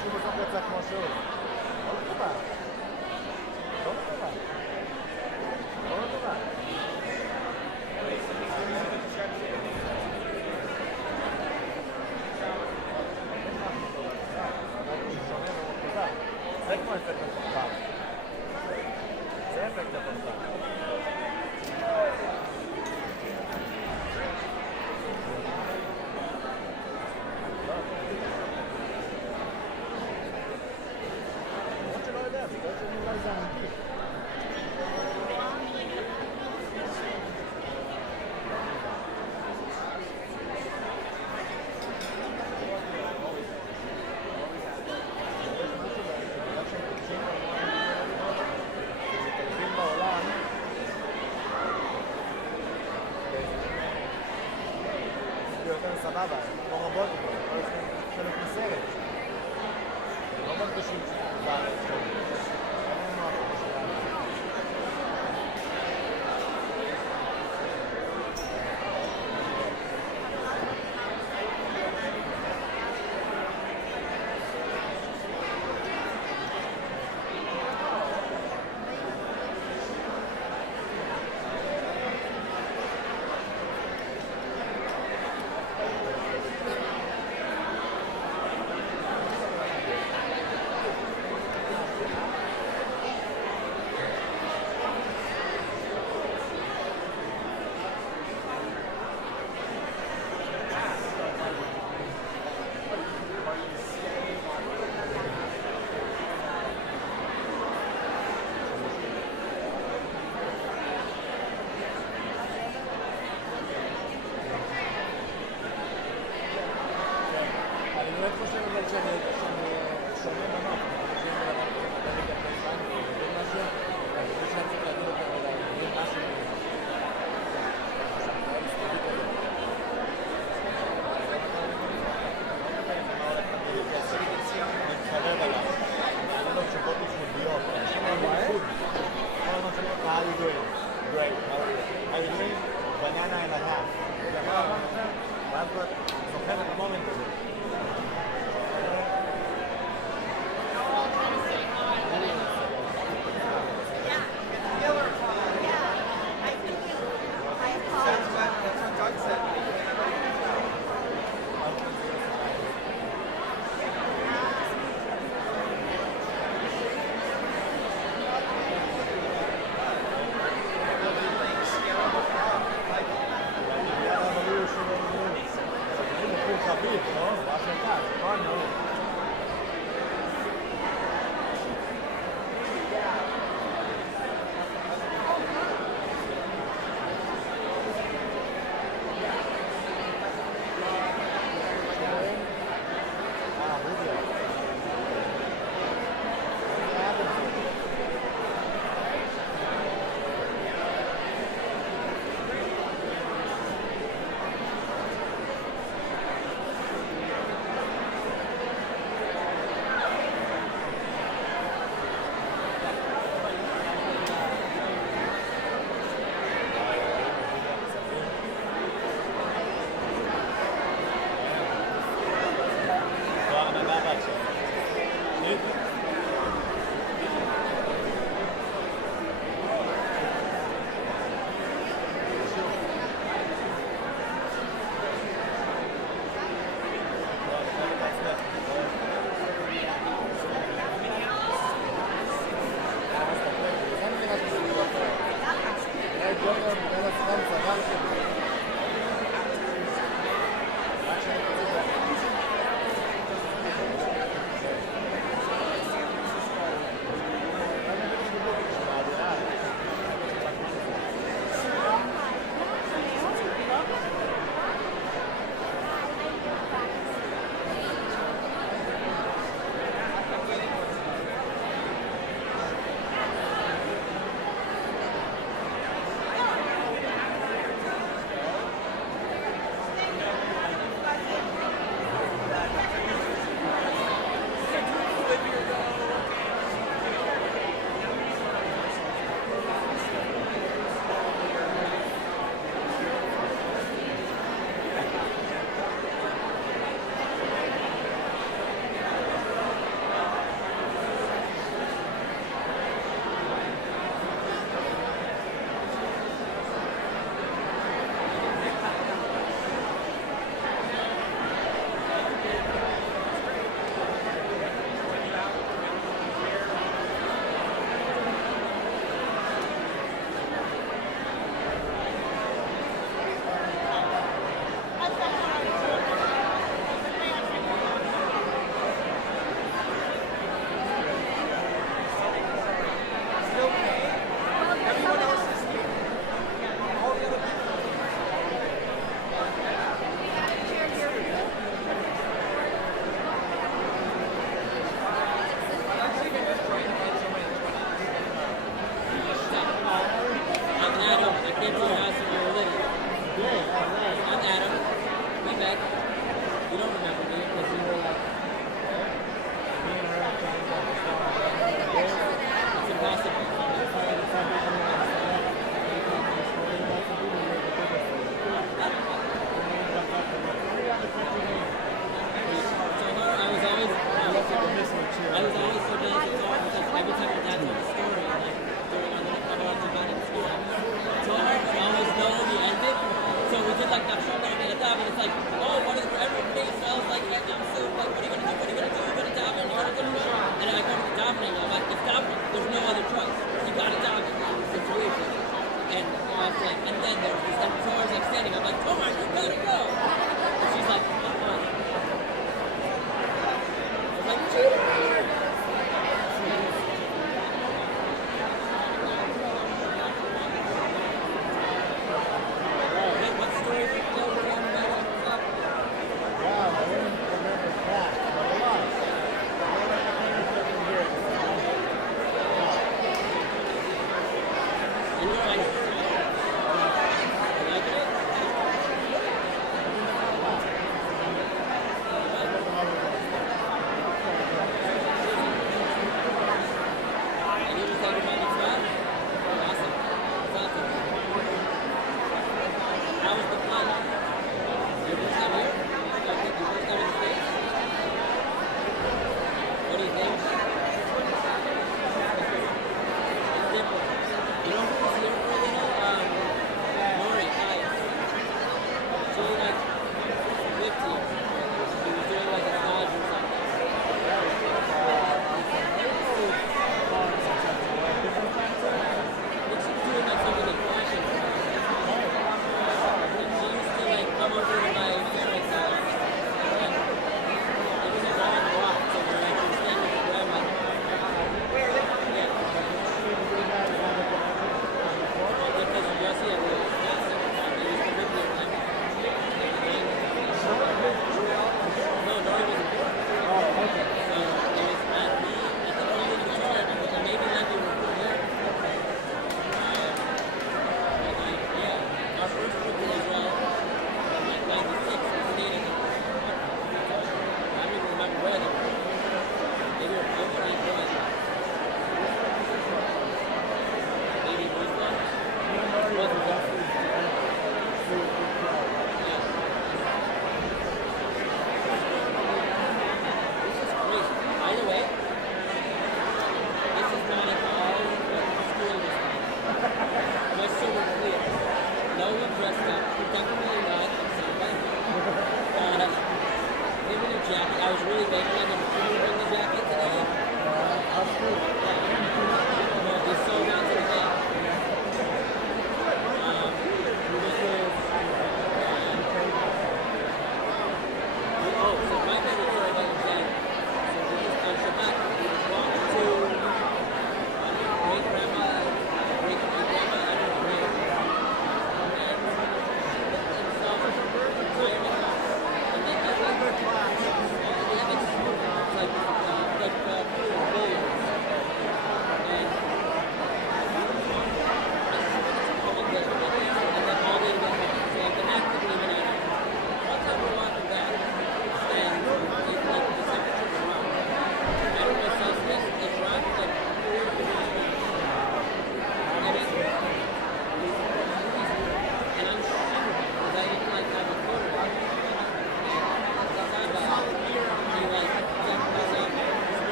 שהוא בסוף יצא כמו שהוא. לא מקובל. לא מקובל. לא מקובל. זה כמו אפקט הפרסם. זה אפקט הפרסם. למרות שלא יודע, בגלל שאולי זה אמיתי. יותר סבבה, כמו רבות, חלק מסרט. לא מרגישים בארץ טוב. אין לנו הפרדה שלנו.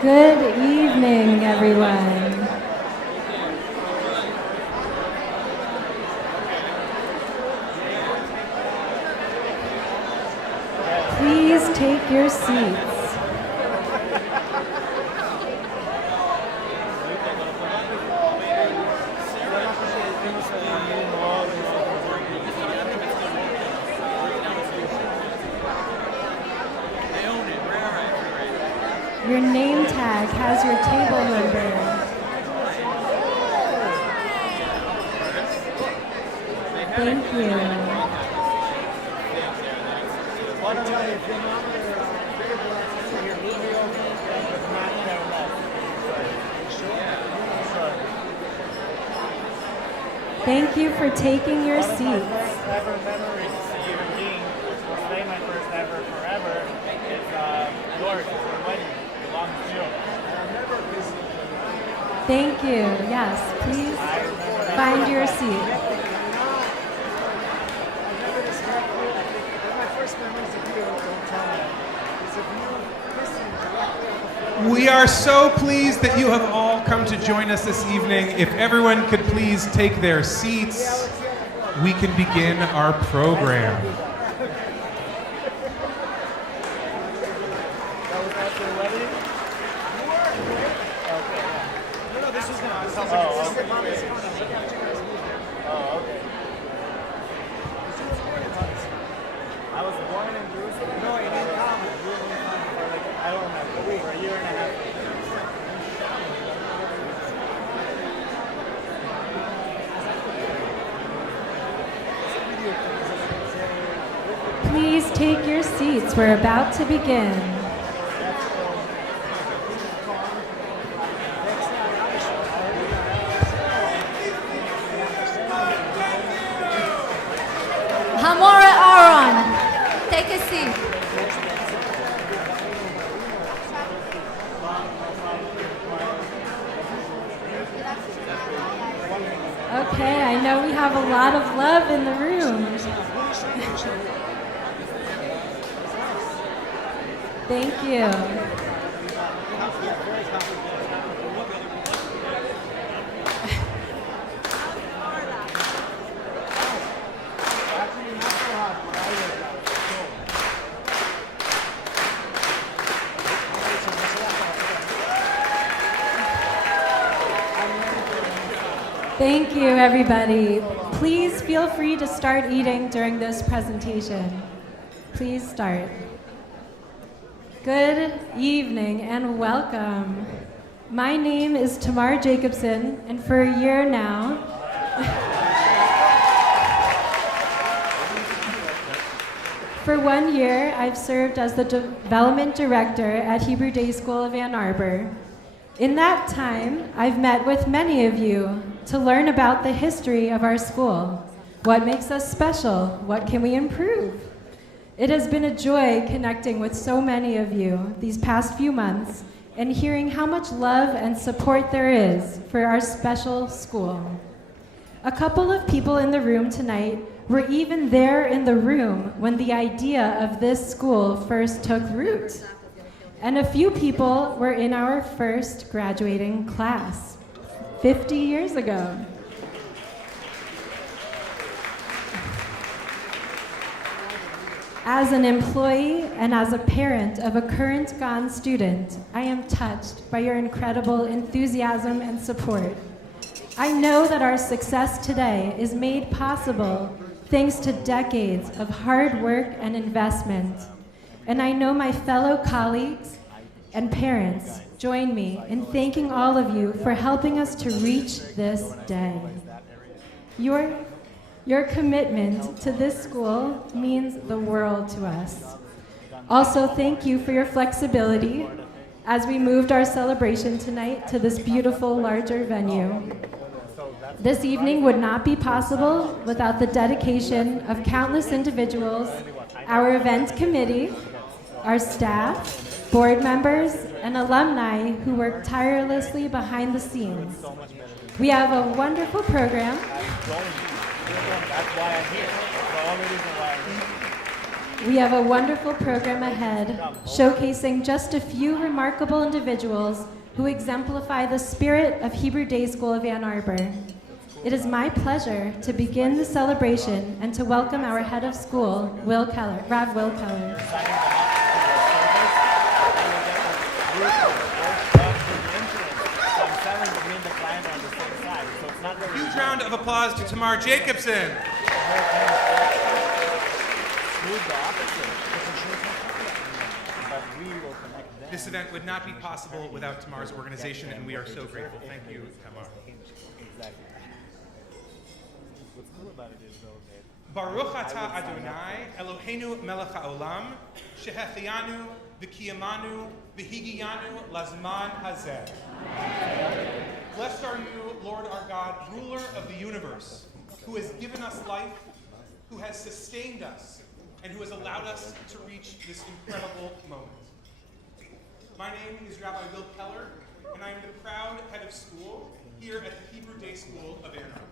Good evening, everyone. Please take your seats. Your name tag has your table number. Thank you. Thank you for taking your seats. Ever memories of human being, which will stay my first ever forever, is yours, your wedding, belongs to you. Thank you. Yes, please find your seat. We are so pleased that you have all come to join us this evening. If everyone could please take their seats, we can begin our program. I was born in Jerusalem. No, in Alabama. I don't remember. For a year and a half. Please take your seats. We're about to begin. Hamora Aaron, take a seat. Okay, I know we have a lot of love in the room. Thank you. Thank you, everybody. Please feel free to start eating during this presentation. Please start. Good evening and welcome. My name is Tamar Jacobson, and for a year now, for 1 year, I've served as the development director at Hebrew Day School of Ann Arbor. In that time, I've met with many of you to learn about the history of our school. What makes us special? What can we improve? It has been a joy connecting with so many of you these past few months and hearing how much love and support there is for our special school. A couple of people in the room tonight were even there in the room when the idea of this school first took root. And a few people were in our first graduating class 50 years ago. As an employee and as a parent of a current gone student, I am touched by your incredible enthusiasm and support. I know that our success today is made possible thanks to decades of hard work and investment. And I know my fellow colleagues and parents join me in thanking all of you for helping us to reach this day. Your commitment to this school means the world to us. Also, thank you for your flexibility as we moved our celebration tonight to this beautiful, larger venue. This evening would not be possible without the dedication of countless individuals, our event committee, our staff, board members, and alumni who work tirelessly behind the scenes. We have a wonderful program. That's why I'm here. That's the only reason why I'm here. we have a wonderful program ahead, showcasing just a few remarkable individuals who exemplify the spirit of Hebrew Day School of Ann Arbor. It is my pleasure to begin the celebration and to welcome our head of school, Rav Will Keller. Huge round of applause to Tamar Jacobson. This event would not be possible without Tamar's organization, and we are so grateful. Thank you, Tamar. What's cool about it is, though, that Baruch atah Adonai, Eloheinu melech haolam, shehechianu v'kiyamanu v'higiyanu lazman hazeh. Blessed are you, Lord our God, ruler of the universe, who has given us life, who has sustained us, and who has allowed us to reach this incredible moment. My name is Rabbi Will Keller, and I am the proud head of school here at the Hebrew Day School of Ann Arbor.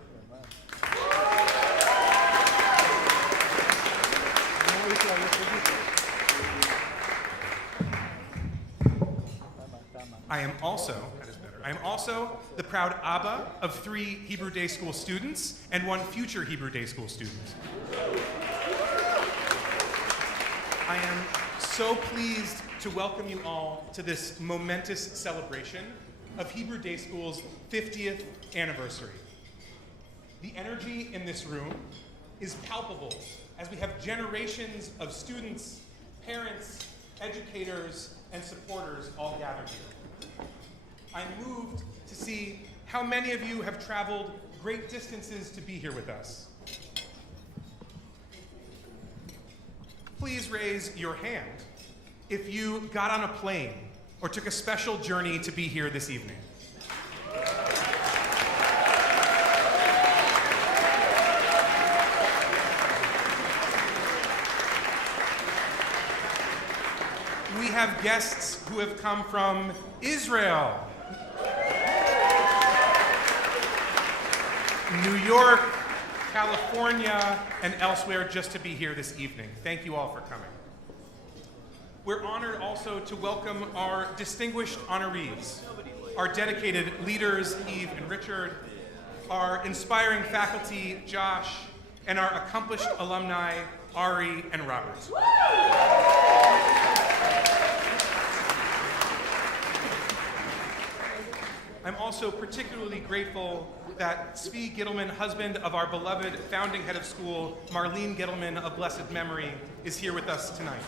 I am also the proud Abba of 3 Hebrew Day School students and 1 future Hebrew Day School student. I am so pleased to welcome you all to this momentous celebration of Hebrew Day School's 50th anniversary. The energy in this room is palpable as we have generations of students, parents, educators, and supporters all gathered here. I'm moved to see how many of you have traveled great distances to be here with us. Please raise your hand if you got on a plane or took a special journey to be here this evening. We have guests who have come from Israel, New York, California, and elsewhere just to be here this evening. Thank you all for coming. We're honored also to welcome our distinguished honorees, our dedicated leaders, Eve and Richard, our inspiring faculty, Josh, and our accomplished alumni, Ari and Robert. I'm also particularly grateful that Zvi Gittelman, husband of our beloved founding head of school, Marlene Gittelman of blessed memory, is here with us tonight.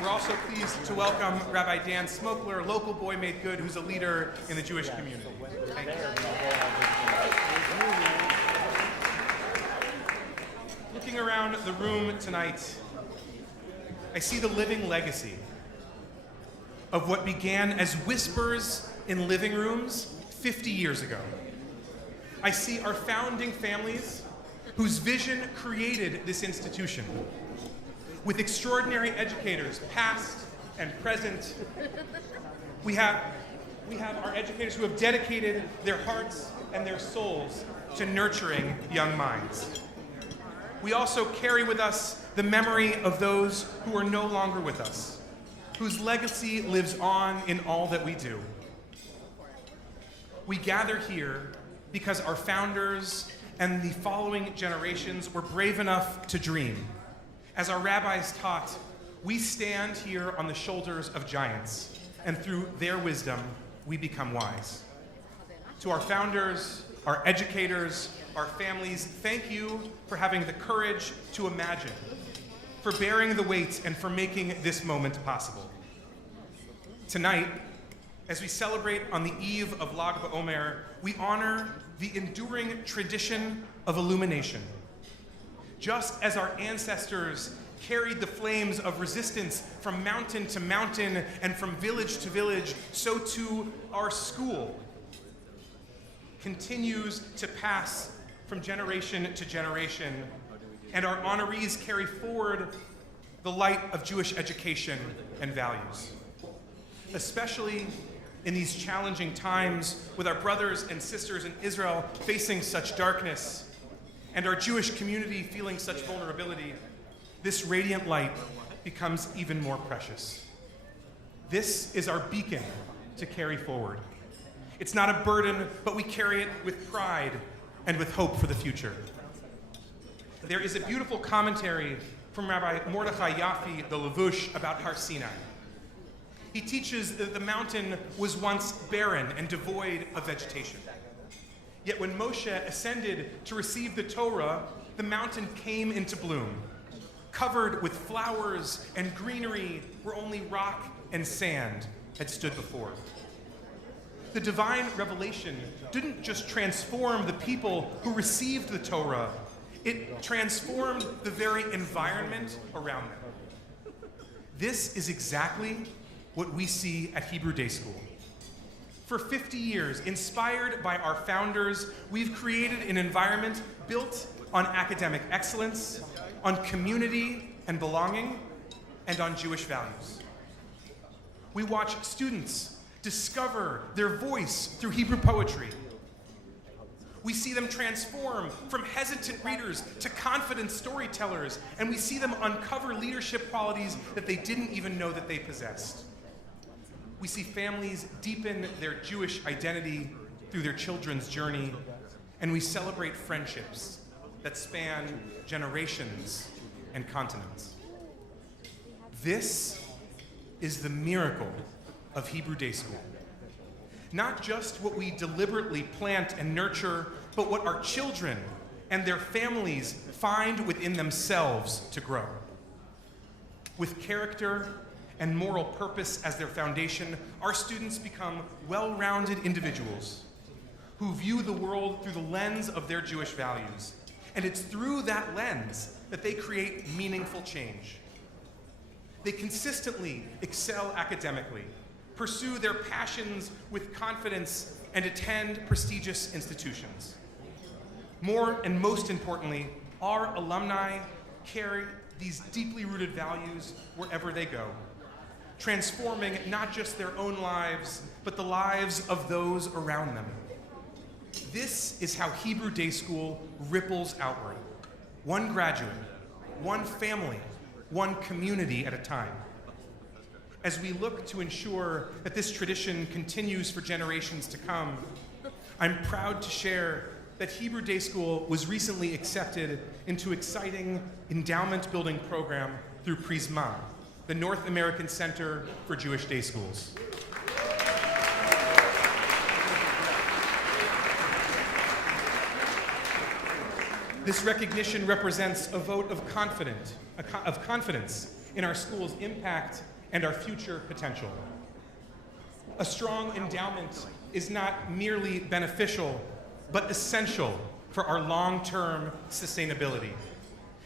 We're also pleased to welcome Rabbi Dan Smokler, local boy made good, who's a leader in the Jewish community. Thank you. Looking around the room tonight, I see the living legacy of what began as whispers in living rooms 50 years ago. I see our founding families whose vision created this institution, with extraordinary educators, past and present. We have our educators who have dedicated their hearts and their souls to nurturing young minds. We also carry with us the memory of those who are no longer with us, whose legacy lives on in all that we do. We gather here because our founders and the following generations were brave enough to dream. As our rabbis taught, we stand here on the shoulders of giants, and through their wisdom, we become wise. To our founders, our educators, our families, thank you for having the courage to imagine, for bearing the weight, and for making this moment possible. Tonight, as we celebrate on the eve of Lag BaOmer, we honor the enduring tradition of illumination. Just as our ancestors carried the flames of resistance from mountain to mountain and from village to village, so too our school continues to pass from generation to generation, and our honorees carry forward the light of Jewish education and values. Especially In these challenging times, with our brothers and sisters in Israel facing such darkness, and our Jewish community feeling such vulnerability, this radiant light becomes even more precious. This is our beacon to carry forward. It's not a burden, but we carry it with pride and with hope for the future. There is a beautiful commentary from Rabbi Mordechai Yaffe, the Levush, about Har Sinai. He teaches that the mountain was once barren and devoid of vegetation. Yet when Moshe ascended to receive the Torah, the mountain came into bloom, covered with flowers and greenery where only rock and sand had stood before. The divine revelation didn't just transform the people who received the Torah, it transformed the very environment around them. This is exactly what we see at Hebrew Day School. For 50 years, inspired by our founders, we've created an environment built on academic excellence, on community and belonging, and on Jewish values. We watch students discover their voice through Hebrew poetry. We see them transform from hesitant readers to confident storytellers, and we see them uncover leadership qualities that they didn't even know that they possessed. We see families deepen their Jewish identity through their children's journey, and we celebrate friendships that span generations and continents. This is the miracle of Hebrew Day School. Not just what we deliberately plant and nurture, but what our children and their families find within themselves to grow. With character and moral purpose as their foundation, our students become well-rounded individuals who view the world through the lens of their Jewish values. And it's through that lens that they create meaningful change. They consistently excel academically, pursue their passions with confidence, and attend prestigious institutions. More and most importantly, our alumni carry these deeply rooted values wherever they go, transforming not just their own lives, but the lives of those around them. This is how Hebrew Day School ripples outward. One graduate, one family, one community at a time. As we look to ensure that this tradition continues for generations to come, I'm proud to share that Hebrew Day School was recently accepted into exciting endowment building program through Prisma, the North American Center for Jewish Day Schools. This recognition represents a vote of confidence in our school's impact and our future potential. A strong endowment is not merely beneficial, but essential for our long-term sustainability.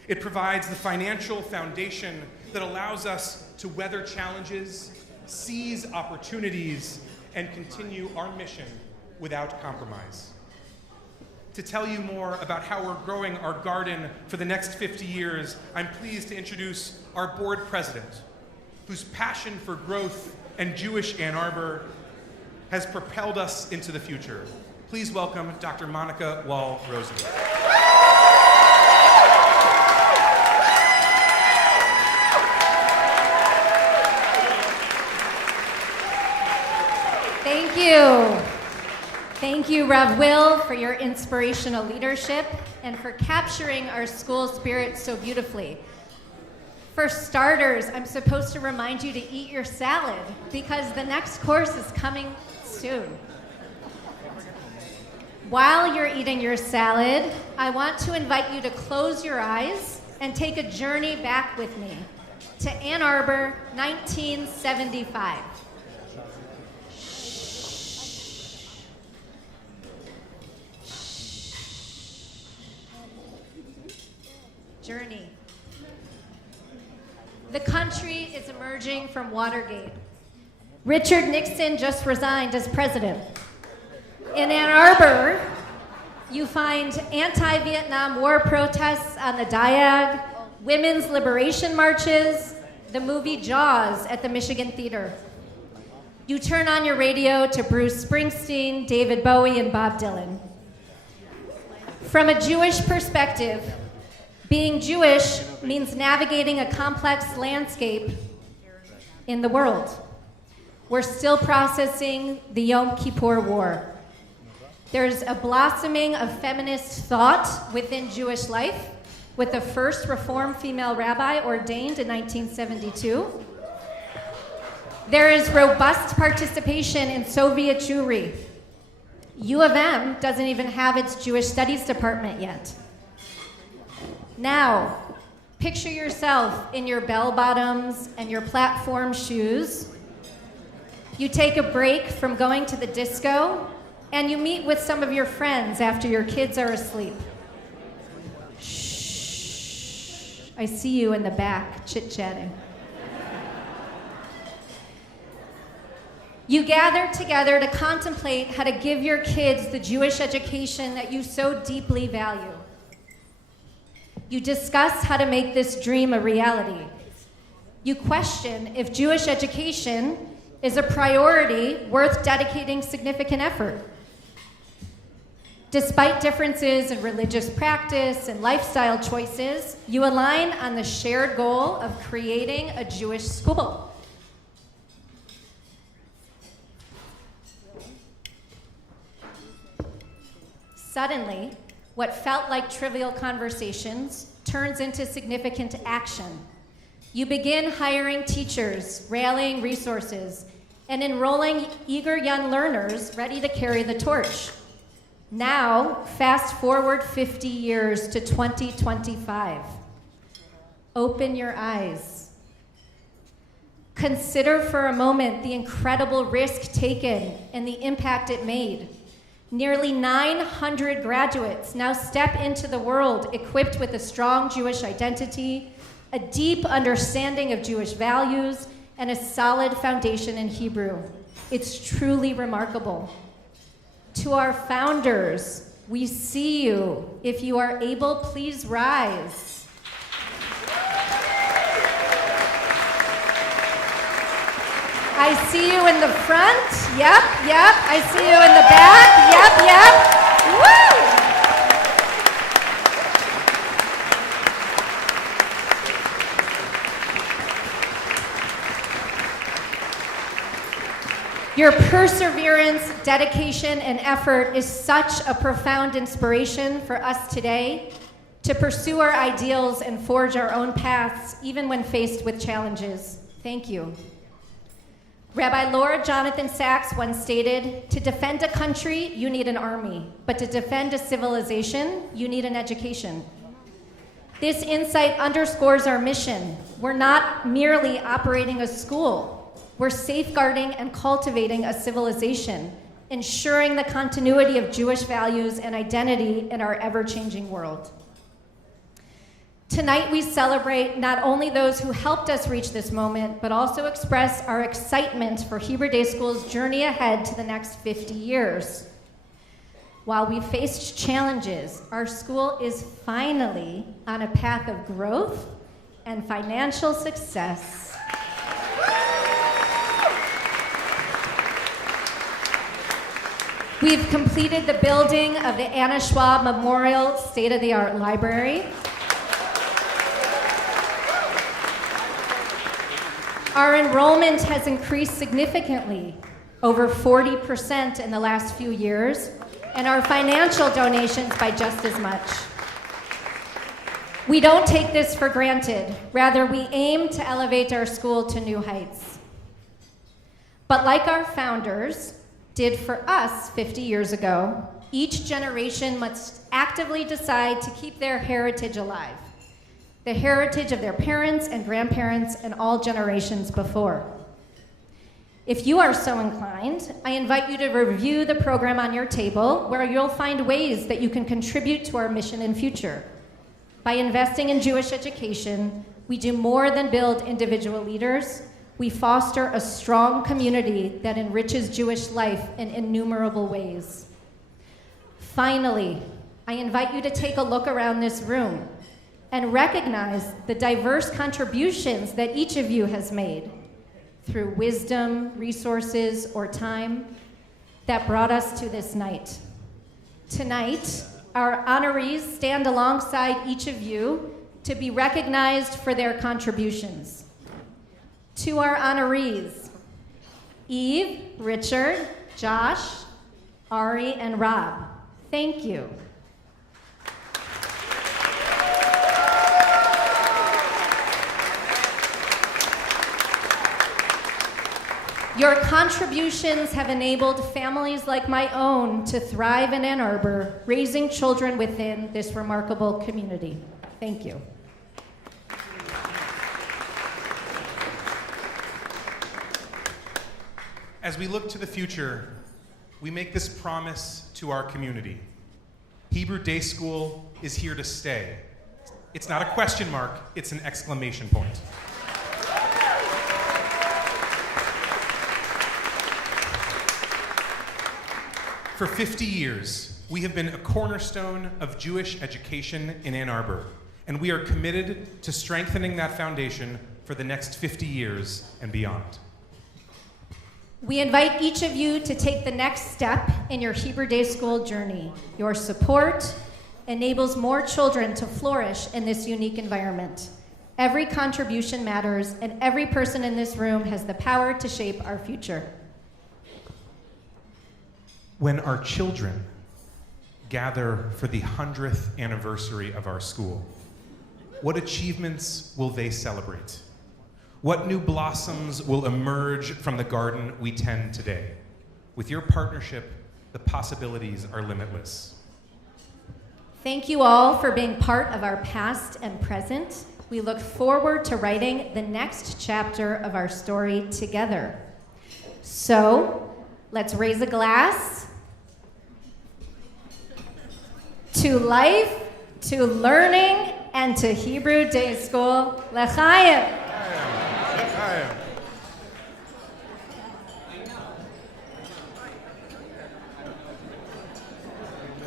It provides the financial foundation that allows us to weather challenges, seize opportunities, and continue our mission without compromise. To tell you more about how we're growing our garden for the next 50 years, I'm pleased to introduce our board president, whose passion for growth and Jewish Ann Arbor has propelled us into the future. Please welcome Dr. Monica Wall-Rosen. Thank you. Thank you, Rev. Will, for your inspirational leadership and for capturing our school spirit so beautifully. For starters, I'm supposed to remind you to eat your salad because the next course is coming soon. While you're eating your salad, I want to invite you to close your eyes and take a journey back with me to Ann Arbor, 1975. Journey. The country is emerging from Watergate. Richard Nixon just resigned as president. In Ann Arbor, you find anti-Vietnam War protests on the Diag, women's liberation marches, the movie Jaws at the Michigan Theater. You turn on your radio to Bruce Springsteen, David Bowie, and Bob Dylan. From a Jewish perspective, being Jewish means navigating a complex landscape in the world. We're still processing the Yom Kippur War. There's a blossoming of feminist thought within Jewish life, with the first Reform female rabbi ordained in 1972. There is robust participation in Soviet Jewry. U of M doesn't even have its Jewish Studies department yet. Now, picture yourself in your bell-bottoms and your platform shoes. You take a break from going to the disco, and you meet with some of your friends after your kids are asleep. Shh, I see you in the back chit-chatting. You gather together to contemplate how to give your kids the Jewish education that you so deeply value. You discuss how to make this dream a reality. You question if Jewish education is a priority worth dedicating significant effort. Despite differences in religious practice and lifestyle choices, you align on the shared goal of creating a Jewish school. Suddenly, what felt like trivial conversations turns into significant action. You begin hiring teachers, rallying resources, and enrolling eager young learners ready to carry the torch. Now, fast forward 50 years to 2025. Open your eyes. Consider for a moment the incredible risk taken and the impact it made. Nearly 900 graduates now step into the world equipped with a strong Jewish identity, a deep understanding of Jewish values, and a solid foundation in Hebrew. It's truly remarkable. To our founders, we see you. If you are able, please rise. I see you in the front. Yep. I see you in the back. Yep. Woo! Your perseverance, dedication, and effort is such a profound inspiration for us today to pursue our ideals and forge our own paths, even when faced with challenges. Thank you. Rabbi Lord Jonathan Sachs once stated, "To defend a country, you need an army, but to defend a civilization, you need an education." This insight underscores our mission. We're not merely operating a school. We're safeguarding and cultivating a civilization, ensuring the continuity of Jewish values and identity in our ever-changing world. Tonight, we celebrate not only those who helped us reach this moment, but also express our excitement for Hebrew Day School's journey ahead to the next 50 years. While we faced challenges, our school is finally on a path of growth and financial success. We've completed the building of the Anna Schwab Memorial State-of-the-Art Library. Our enrollment has increased significantly, over 40% in the last few years, and our financial donations by just as much. We don't take this for granted. Rather, we aim to elevate our school to new heights. But like our founders did for us 50 years ago, each generation must actively decide to keep their heritage alive, the heritage of their parents and grandparents and all generations before. If you are so inclined, I invite you to review the program on your table, where you'll find ways that you can contribute to our mission and future. By investing in Jewish education, we do more than build individual leaders. We foster a strong community that enriches Jewish life in innumerable ways. Finally, I invite you to take a look around this room and recognize the diverse contributions that each of you has made. through wisdom, resources, or time that brought us to this night. Tonight, our honorees stand alongside each of you to be recognized for their contributions. To our honorees, Eve, Richard, Josh, Ari, and Rob, thank you. Your contributions have enabled families like my own to thrive in Ann Arbor, raising children within this remarkable community. Thank you. As we look to the future, we make this promise to our community. Hebrew Day School is here to stay. It's not a question mark, it's an exclamation point. For 50 years, we have been a cornerstone of Jewish education in Ann Arbor, and we are committed to strengthening that foundation for the next 50 years and beyond. We invite each of you to take the next step in your Hebrew Day School journey. Your support enables more children to flourish in this unique environment. Every contribution matters, and every person in this room has the power to shape our future. When our children gather for the 100th anniversary of our school, what achievements will they celebrate? What new blossoms will emerge from the garden we tend today? With your partnership, the possibilities are limitless. Thank you all for being part of our past and present. We look forward to writing the next chapter of our story together. So, let's raise a glass to life, to learning, and to Hebrew Day School. L'chaim.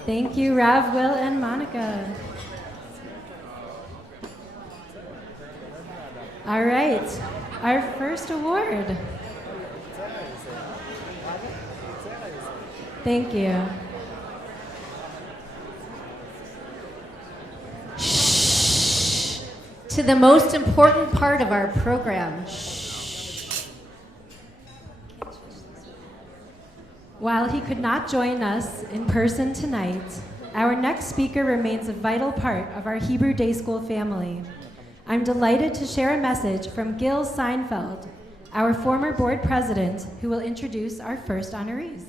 Thank you, Rav, Will, and Monica. All right, our first award. Thank you. Shh. To the most important part of our program. Shh. While he could not join us in person tonight, our next speaker remains a vital part of our Hebrew Day School family. I'm delighted to share a message from Gil Seinfeld, our former board president, who will introduce our first honorees.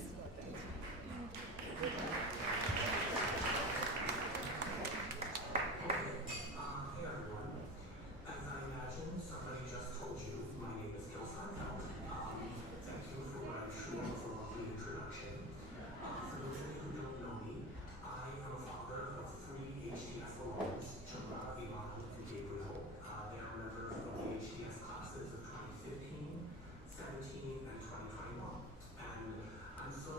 And I'm so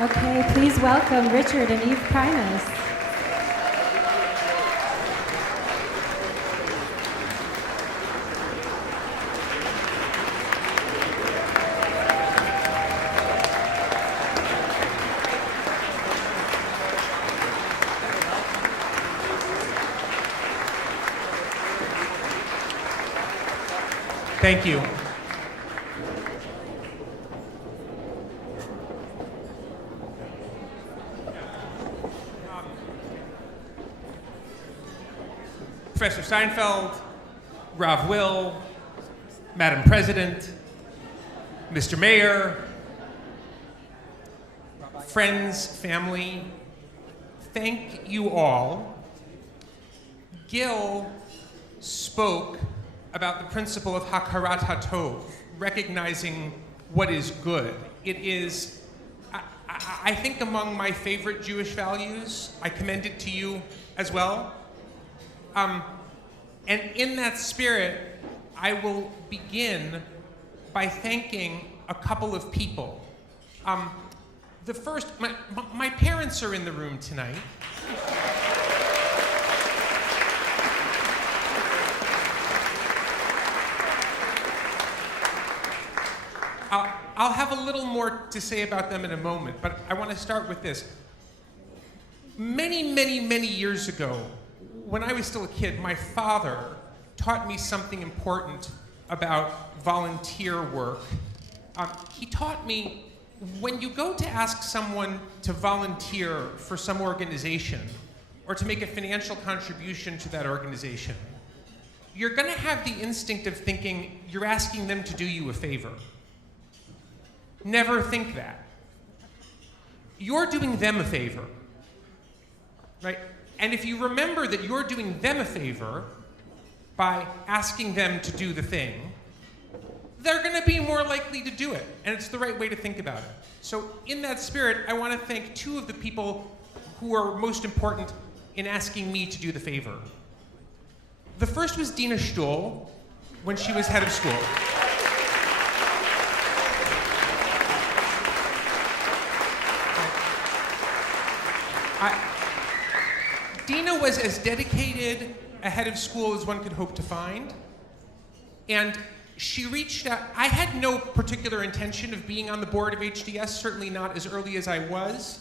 Okay, please welcome Richard and Eve Primus. Thank you. Professor Steinfeld, Rav Will, Madam President, Mr. Mayor, friends, family, thank you all. Gil spoke about the principle of hakarat hatov, recognizing what is good. It is, I think, among my favorite Jewish values. I commend it to you as well. And in that spirit, I will begin by thanking a couple of people. The first, my parents are in the room tonight. I'll have a little more to say about them in a moment, but I want to start with this. Many, many, many years ago, when I was still a kid, my father taught me something important about volunteer work. He taught me, when you go to ask someone to volunteer for some organization or to make a financial contribution to that organization, you're going to have the instinct of thinking you're asking them to do you a favor. Never think that. You're doing them a favor, right? And if you remember that you're doing them a favor by asking them to do the thing, they're going to be more likely to do it. And it's the right way to think about it. So in that spirit, I want to thank two of the people who are most important in asking me to do the favor. The first was Dina Stuhl when she was head of school. Dina was as dedicated a head of school as one could hope to find. And she reached out. I had no particular intention of being on the board of HDS, certainly not as early as I was.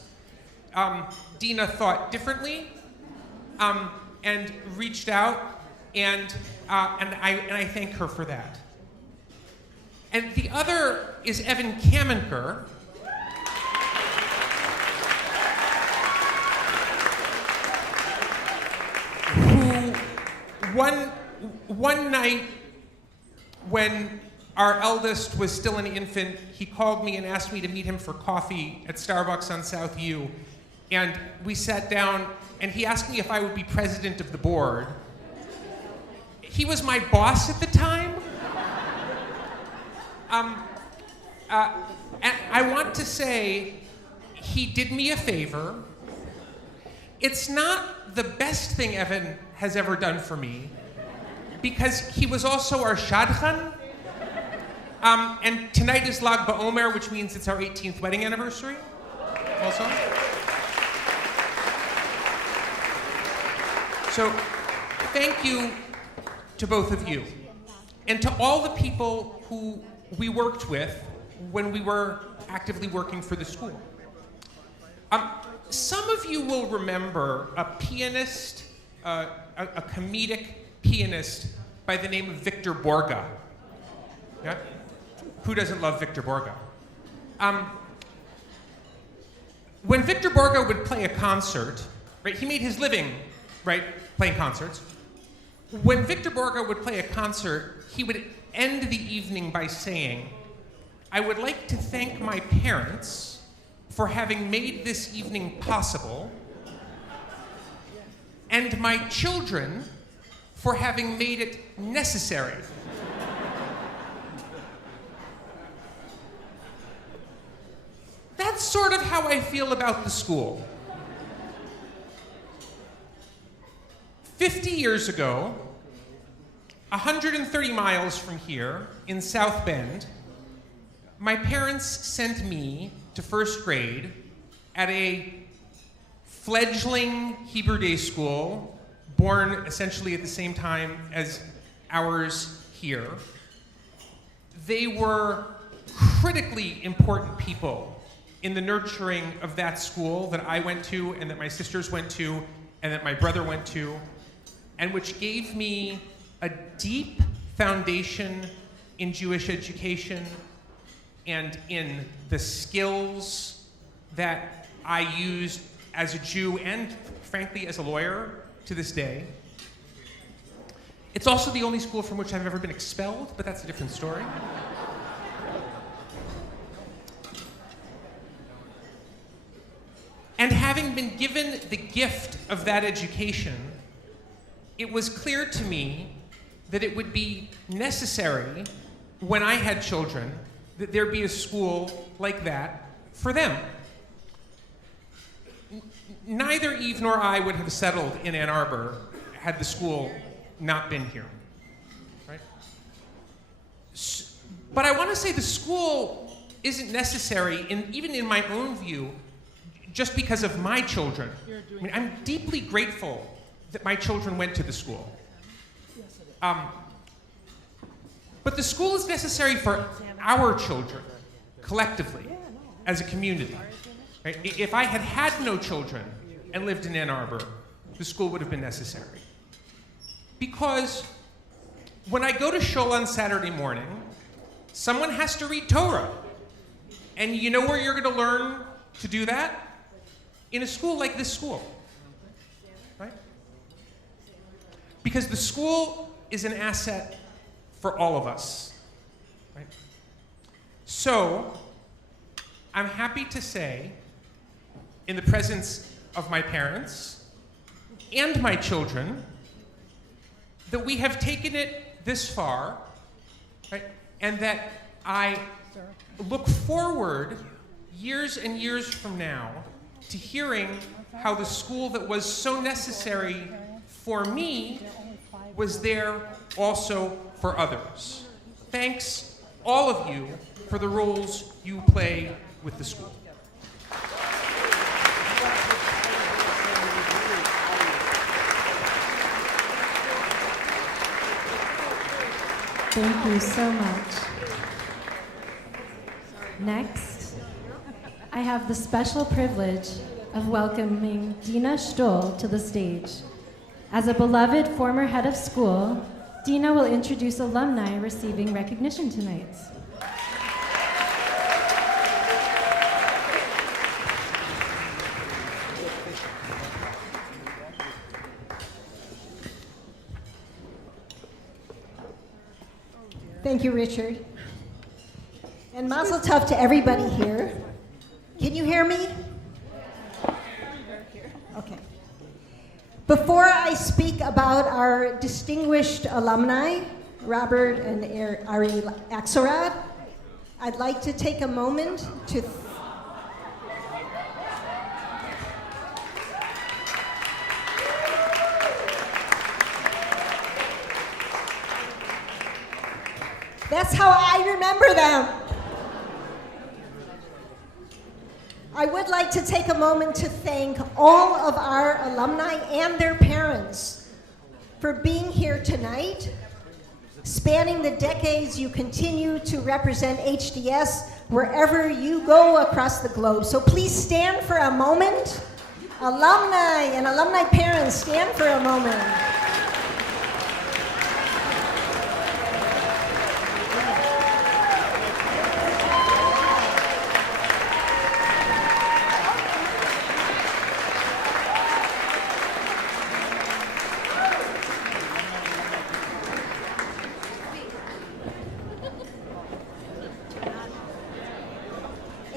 Dina thought differently and reached out, and I thank her for that. And the other is Evan Kamenker, One night when our eldest was still an infant, he called me and asked me to meet him for coffee at Starbucks on South U. And we sat down, and he asked me if I would be president of the board. He was my boss at the time. And I want to say he did me a favor. It's not the best thing Evan has ever done for me, because he was also our shadchan, and tonight is Lag BaOmer, which means it's our 18th wedding anniversary, also. So, thank you to both of you, and to all the people who we worked with when we were actively working for the school. Some of you will remember a pianist, a comedic pianist by the name of Victor Borga. Yeah? Who doesn't love Victor Borga? When Victor Borga would play a concert, right, he made his living, right, playing concerts. When Victor Borga would play a concert, he would end the evening by saying, "I would like to thank my parents for having made this evening possible, and my children for having made it necessary." That's sort of how I feel about the school. 50 years ago, 130 miles from here, in South Bend, my parents sent me to first grade at a fledgling Hebrew day school, born essentially at the same time as ours here. They were critically important people in the nurturing of that school that I went to and that my sisters went to and that my brother went to, and which gave me a deep foundation in Jewish education and in the skills that I used as a Jew and, frankly, as a lawyer to this day. It's also the only school from which I've ever been expelled, but that's a different story. And having been given the gift of that education, it was clear to me that it would be necessary, when I had children, that there be a school like that for them. Neither Eve nor I would have settled in Ann Arbor had the school not been here, right? But I want to say the school isn't necessary, even in my own view, just because of my children. I mean, I'm deeply grateful that my children went to the school. But the school is necessary for our children, collectively, as a community. Right? If I had had no children and lived in Ann Arbor, the school would have been necessary. Because when I go to shul on Saturday morning, someone has to read Torah. And you know where you're going to learn to do that? In a school like this school, right? Because the school is an asset for all of us, right? So, I'm happy to say, in the presence of my parents and my children, that we have taken it this far, right? And that I look forward years and years from now to hearing how the school that was so necessary for me was there also for others. Thanks, all of you, for the roles you play with the school. Thank you so much. Next, I have the special privilege of welcoming Dina Stoll to the stage. As a beloved former head of school, Dina will introduce alumni receiving recognition tonight. Thank you, Richard. And mazel tov to everybody here. Can you hear me? Okay. Before I speak about our distinguished alumni, Robert and Ari Axelrod, I'd like to take a moment to That's how I remember them. I would like to take a moment to thank all of our alumni and their parents for being here tonight. Spanning the decades, you continue to represent HDS wherever you go across the globe. So please stand for a moment. Alumni and alumni parents, stand for a moment.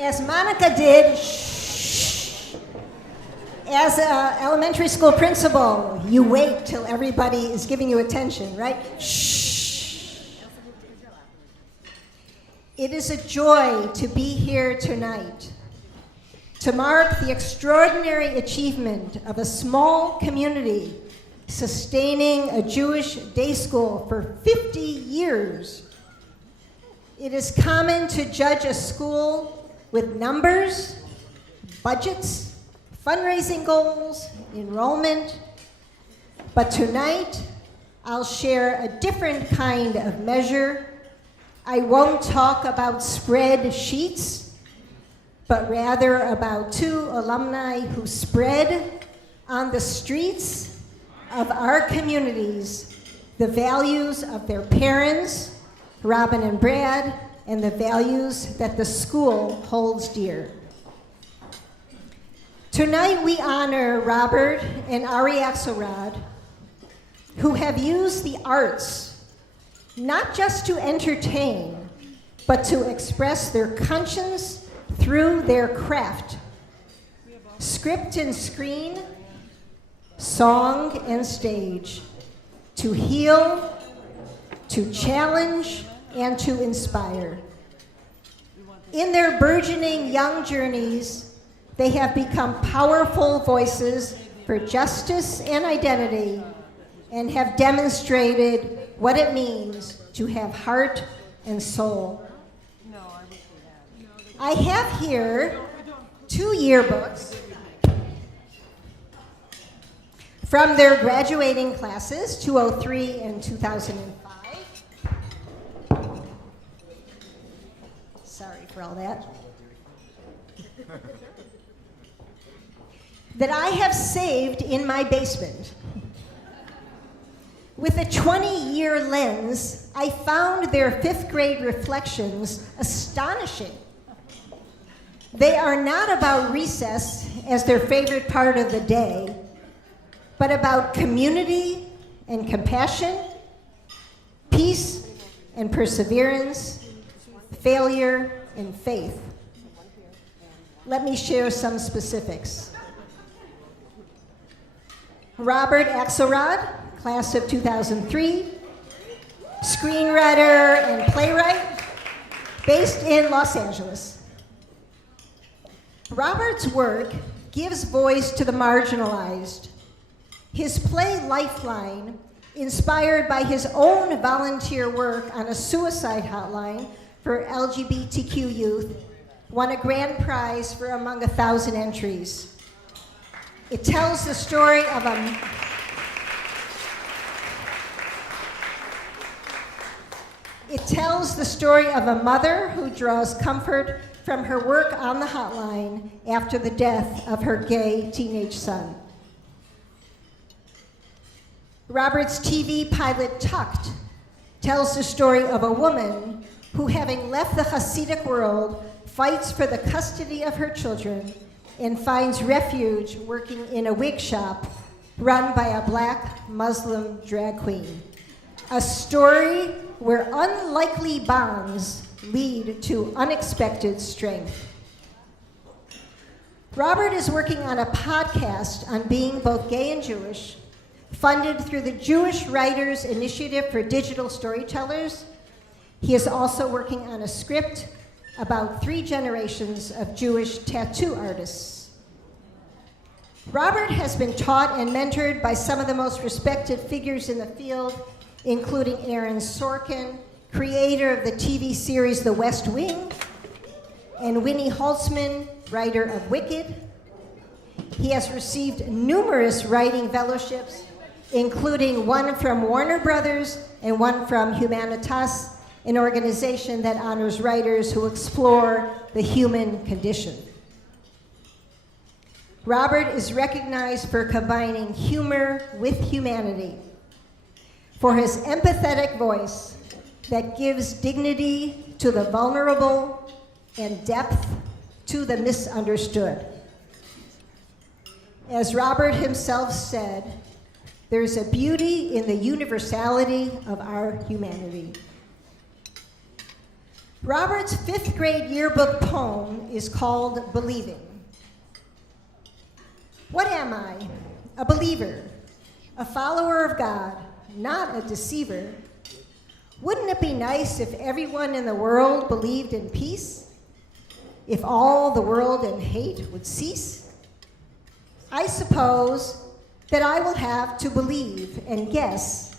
As Monica did, as an elementary school principal, you wait till everybody is giving you attention, right? Shh. It is a joy to be here tonight to mark the extraordinary achievement of a small community sustaining a Jewish day school for 50 years. It is common to judge a school with numbers, budgets, fundraising goals, enrollment. But tonight, I'll share a different kind of measure. I won't talk about spreadsheets, but rather about two alumni who spread on the streets of our communities the values of their parents, Robin and Brad, and the values that the school holds dear. Tonight we honor Robert and Ari Axelrod, who have used the arts not just to entertain, but to express their conscience through their craft. Script and screen, song and stage, to heal, to challenge, and to inspire. In their burgeoning young journeys, they have become powerful voices for justice and identity, and have demonstrated what it means to have heart and soul. I have here 2 yearbooks from their graduating classes, 2003 and 2005. Sorry for all that. That I have saved in my basement. With a 20-year lens, I found their 5th grade reflections astonishing. They are not about recess as their favorite part of the day, but about community and compassion, peace and perseverance, failure and faith. Let me share some specifics. Robert Axelrod, class of 2003, screenwriter and playwright, based in Los Angeles. Robert's work gives voice to the marginalized. His play Lifeline, inspired by his own volunteer work on a suicide hotline for LGBTQ youth, won a grand prize for among 1,000 entries. It tells the story of a mother who draws comfort from her work on the hotline after the death of her gay teenage son. Robert's TV pilot Tucked tells the story of a woman who, having left the Hasidic world, fights for the custody of her children and finds refuge working in a wig shop run by a black Muslim drag queen. A story where unlikely bonds lead to unexpected strength. Robert is working on a podcast on being both gay and Jewish, funded through the Jewish Writers Initiative for Digital Storytellers. He is also working on a script about 3 generations of Jewish tattoo artists. Robert has been taught and mentored by some of the most respected figures in the field, including Aaron Sorkin, creator of the TV series The West Wing, and Winnie Holtzman, writer of Wicked. He has received numerous writing fellowships, including one from Warner Brothers and one from Humanitas, an organization that honors writers who explore the human condition. Robert is recognized for combining humor with humanity, for his empathetic voice that gives dignity to the vulnerable and depth to the misunderstood. As Robert himself said, there's a beauty in the universality of our humanity. Robert's 5th grade yearbook poem is called Believing. What am I? A believer, a follower of God, not a deceiver. Wouldn't it be nice if everyone in the world believed in peace? If all the world in hate would cease? I suppose that I will have to believe and guess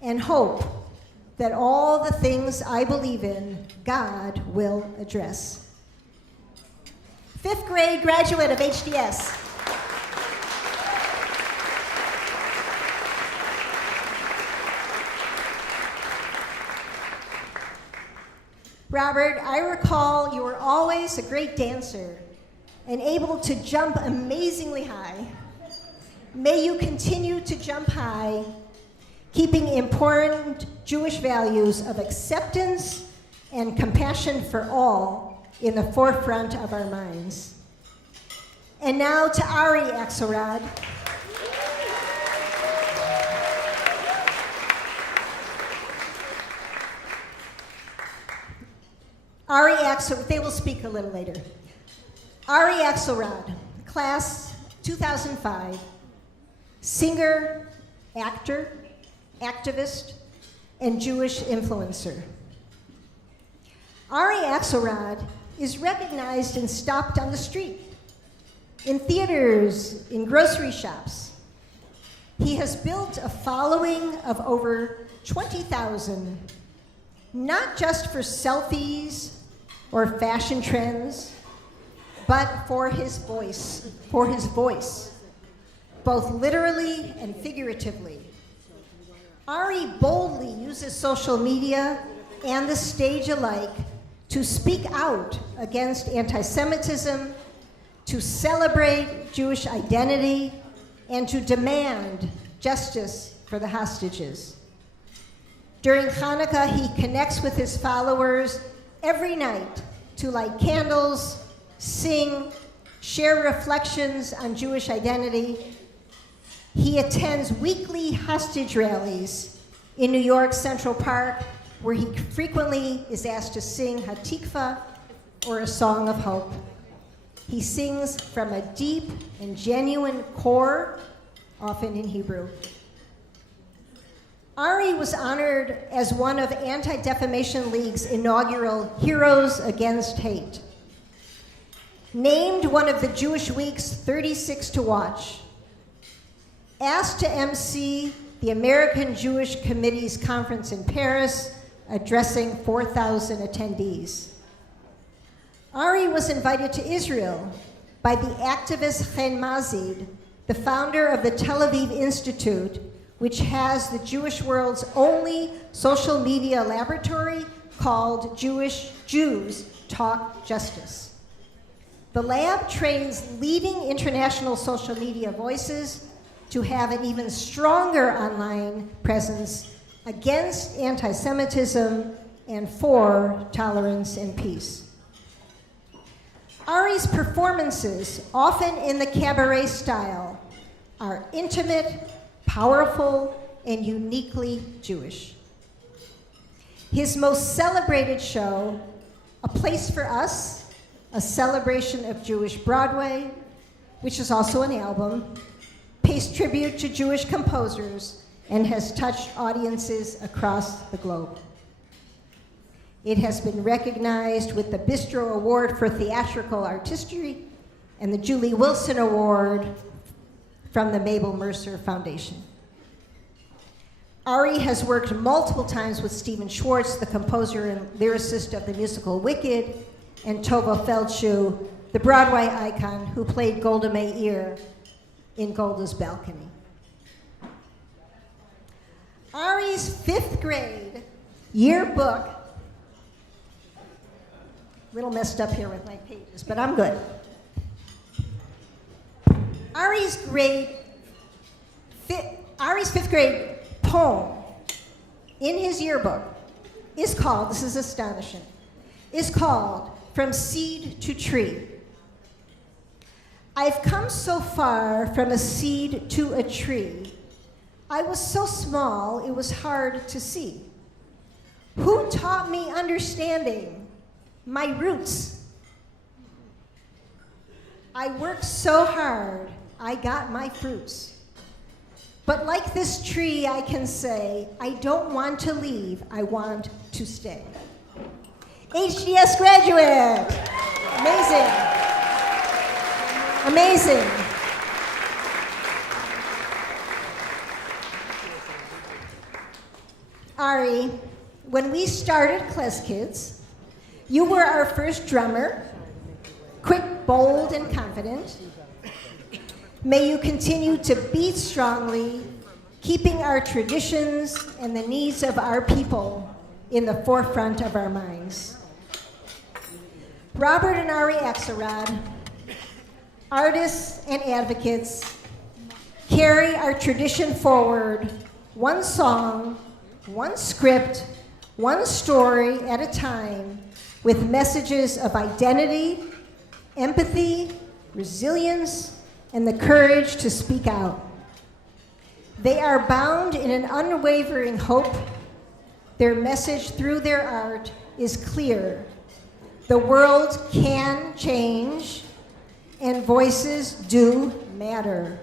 and hope that all the things I believe in, God will address. fifth grade graduate of HDS. Robert, I recall you were always a great dancer and able to jump amazingly high. May you continue to jump high, keeping important Jewish values of acceptance and compassion for all in the forefront of our minds. And now to Ari Axelrod. Ari Axelrod, they will speak a little later. Ari Axelrod, class 2005, singer, actor, activist, and Jewish influencer. Ari Axelrod is recognized and stopped on the street, in theaters, in grocery shops. He has built a following of over 20,000, not just for selfies or fashion trends, but for his voice, both literally and figuratively. Ari boldly uses social media and the stage alike to speak out against anti-Semitism, to celebrate Jewish identity, and to demand justice for the hostages. During Hanukkah, he connects with his followers every night to light candles, sing, share reflections on Jewish identity. He attends weekly hostage rallies in New York Central Park, where he frequently is asked to sing Hatikva, or a song of hope. He sings from a deep and genuine core, often in Hebrew. Ari was honored as one of Anti-Defamation League's inaugural Heroes Against Hate. Named one of the Jewish Week's 36 to watch. Asked to MC the American Jewish Committee's conference in Paris, addressing 4,000 attendees. Ari was invited to Israel by the activist Chen Mazid, the founder of the Tel Aviv Institute, which has the Jewish world's only social media laboratory called Jews Talk Justice. The lab trains leading international social media voices to have an even stronger online presence against anti-Semitism and for tolerance and peace. Ari's performances, often in the cabaret style, are intimate, powerful, and uniquely Jewish. His most celebrated show, A Place for Us, a celebration of Jewish Broadway, which is also an album, pays tribute to Jewish composers and has touched audiences across the globe. It has been recognized with the Bistro Award for Theatrical Artistry and the Julie Wilson Award from the Mabel Mercer Foundation. Ari has worked multiple times with Stephen Schwartz, the composer and lyricist of the musical Wicked, and Tova Feldshuh, the Broadway icon who played Golda Meir in Golda's Balcony. Ari's fifth grade yearbook, a little messed up here with my pages, but I'm good. Ari's fifth grade poem in his yearbook is called, this is astonishing, is called From Seed to Tree. I've come so far from a seed to a tree. I was so small, it was hard to see. Who taught me understanding? My roots. I worked so hard, I got my fruits. But like this tree, I can say, I don't want to leave, I want to stay. HDS graduate. Amazing. Amazing. Ari, when we started Kless Kids, you were our first drummer. Quick bold, and confident. May you continue to be strongly, keeping our traditions and the needs of our people in the forefront of our minds. Robert and Ari Axelrod, artists and advocates, carry our tradition forward, one song, one script, one story at a time, with messages of identity, empathy, resilience, and the courage to speak out. They are bound in an unwavering hope. Their message through their art is clear. The world can change, and voices do matter.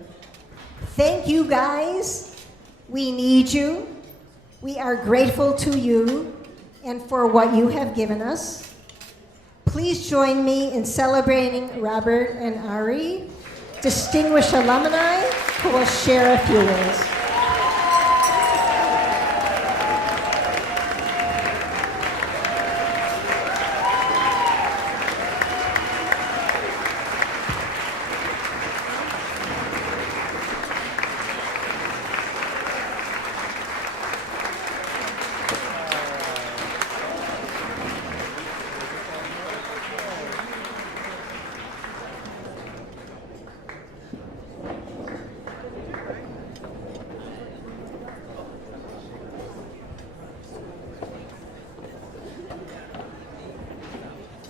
Thank you, guys. We need you. We are grateful to you and for what you have given us. Please join me in celebrating Robert and Ari, distinguished alumni, who will share a few words.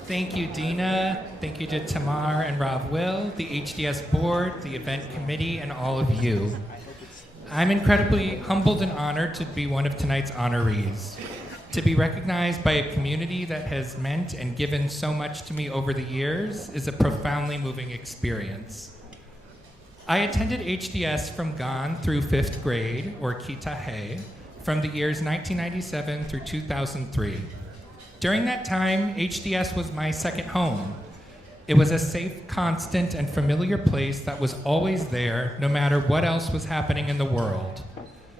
Thank you, Dina. Thank you to Tamar and Rob Will, the HDS board, the event committee, and all of you. I'm incredibly humbled and honored to be one of tonight's honorees. To be recognized by a community that has meant and given so much to me over the years is a profoundly moving experience. I attended HDS from Gan through 5th grade, or Kita He, from the years 1997 through 2003. During that time, HDS was my second home. It was a safe, constant, and familiar place that was always there, no matter what else was happening in the world.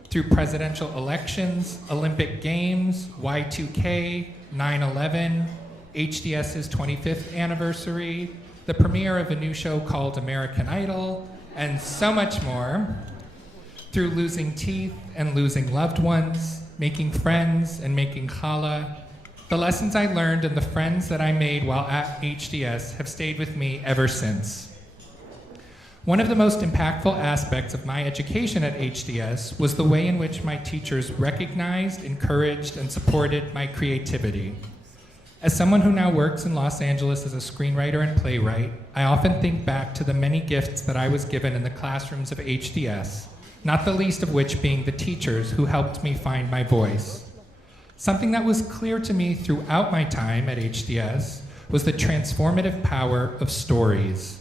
Through presidential elections, Olympic Games, Y2K, 9/11, HDS's 25th anniversary, the premiere of a new show called American Idol, and so much more. Through losing teeth and losing loved ones, making friends and making challah, the lessons I learned and the friends that I made while at HDS have stayed with me ever since. One of the most impactful aspects of my education at HDS was the way in which my teachers recognized, encouraged, and supported my creativity. As someone who now works in Los Angeles as a screenwriter and playwright, I often think back to the many gifts that I was given in the classrooms of HDS, not the least of which being the teachers who helped me find my voice. Something that was clear to me throughout my time at HDS was the transformative power of stories.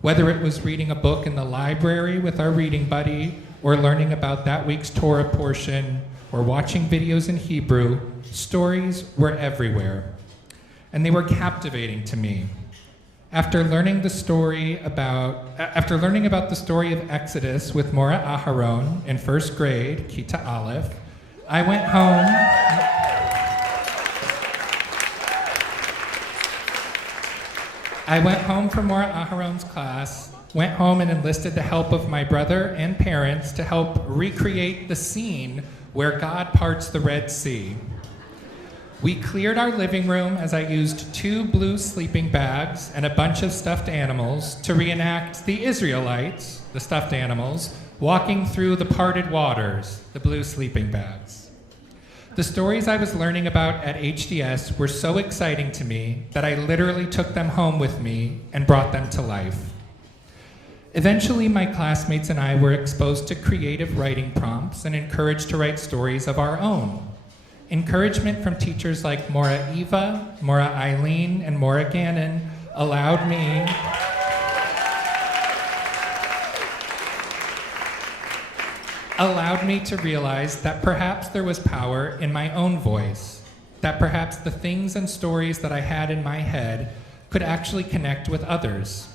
Whether it was reading a book in the library with our reading buddy, or learning about that week's Torah portion, or watching videos in Hebrew, stories were everywhere. And they were captivating to me. After learning about the story of Exodus with Mora Aharon in 1st grade, Kita Aleph, I went home. I went home from Mora Aharon's class, went home and enlisted the help of my brother and parents to help recreate the scene where God parts the Red Sea. We cleared our living room as I used 2 blue sleeping bags and a bunch of stuffed animals to reenact the Israelites, the stuffed animals, walking through the parted waters, the blue sleeping bags. The stories I was learning about at HDS were so exciting to me that I literally took them home with me and brought them to life. Eventually, my classmates and I were exposed to creative writing prompts and encouraged to write stories of our own. Encouragement from teachers like Maura Eva, Maura Eileen, and Maura Gannon allowed me to realize that perhaps there was power in my own voice, that perhaps the things and stories that I had in my head could actually connect with others.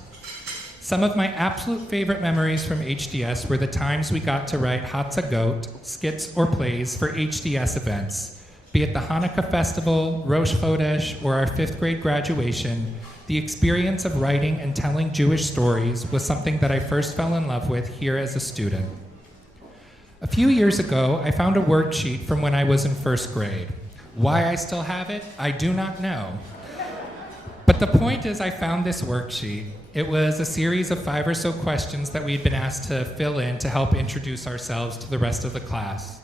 Some of my absolute favorite memories from HDS were the times we got to write Hatzagot, skits or plays for HDS events, be it the Hanukkah Festival, Rosh Chodesh, or our 5th grade graduation. the experience of writing and telling Jewish stories was something that I first fell in love with here as a student. A few years ago, I found a worksheet from when I was in first grade. Why I still have it, I do not know. But the point is I found this worksheet. It was a series of 5 or so questions that we'd been asked to fill in to help introduce ourselves to the rest of the class.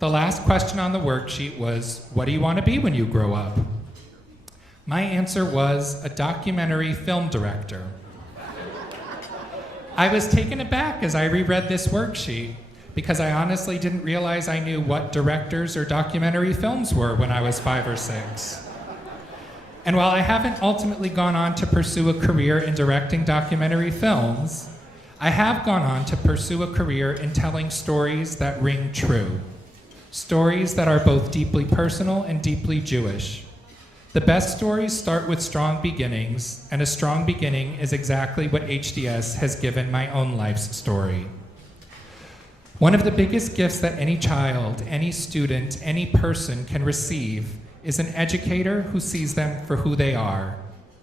The last question on the worksheet was, what do you want to be when you grow up? My answer was a documentary film director. I was taken aback as I reread this worksheet because I honestly didn't realize I knew what directors or documentary films were when I was 5 or 6. And while I haven't ultimately gone on to pursue a career in directing documentary films, I have gone on to pursue a career in telling stories that ring true. Stories that are both deeply personal and deeply Jewish. The best stories start with strong beginnings, and a strong beginning is exactly what HDS has given my own life's story. One of the biggest gifts that any child, any student, any person can receive is an educator who sees them for who they are,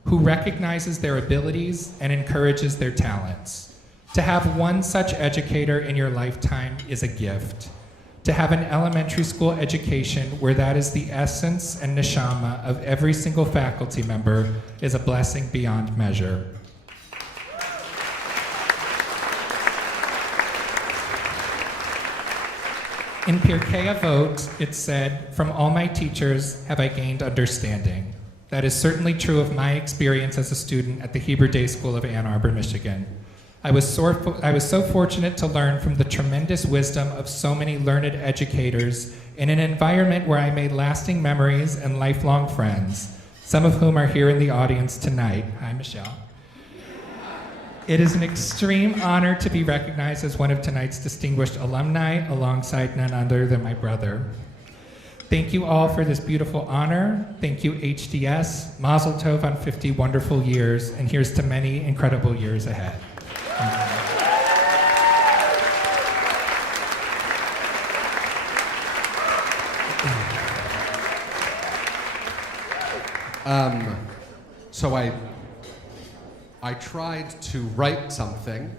who recognizes their abilities and encourages their talents. To have one such educator in your lifetime is a gift. To have an elementary school education where that is the essence and neshama of every single faculty member is a blessing beyond measure. In Pirkei Avot, it said, "From all my teachers have I gained understanding." That is certainly true of my experience as a student at the Hebrew Day School of Ann Arbor, Michigan. I was so fortunate to learn from the tremendous wisdom of so many learned educators in an environment where I made lasting memories and lifelong friends, some of whom are here in the audience tonight. Hi, Michelle. It is an extreme honor to be recognized as one of tonight's distinguished alumni alongside none other than my brother. Thank you all for this beautiful honor. Thank you, HDS. Mazel tov on 50 wonderful years, and here's to many incredible years ahead. So I tried to write something,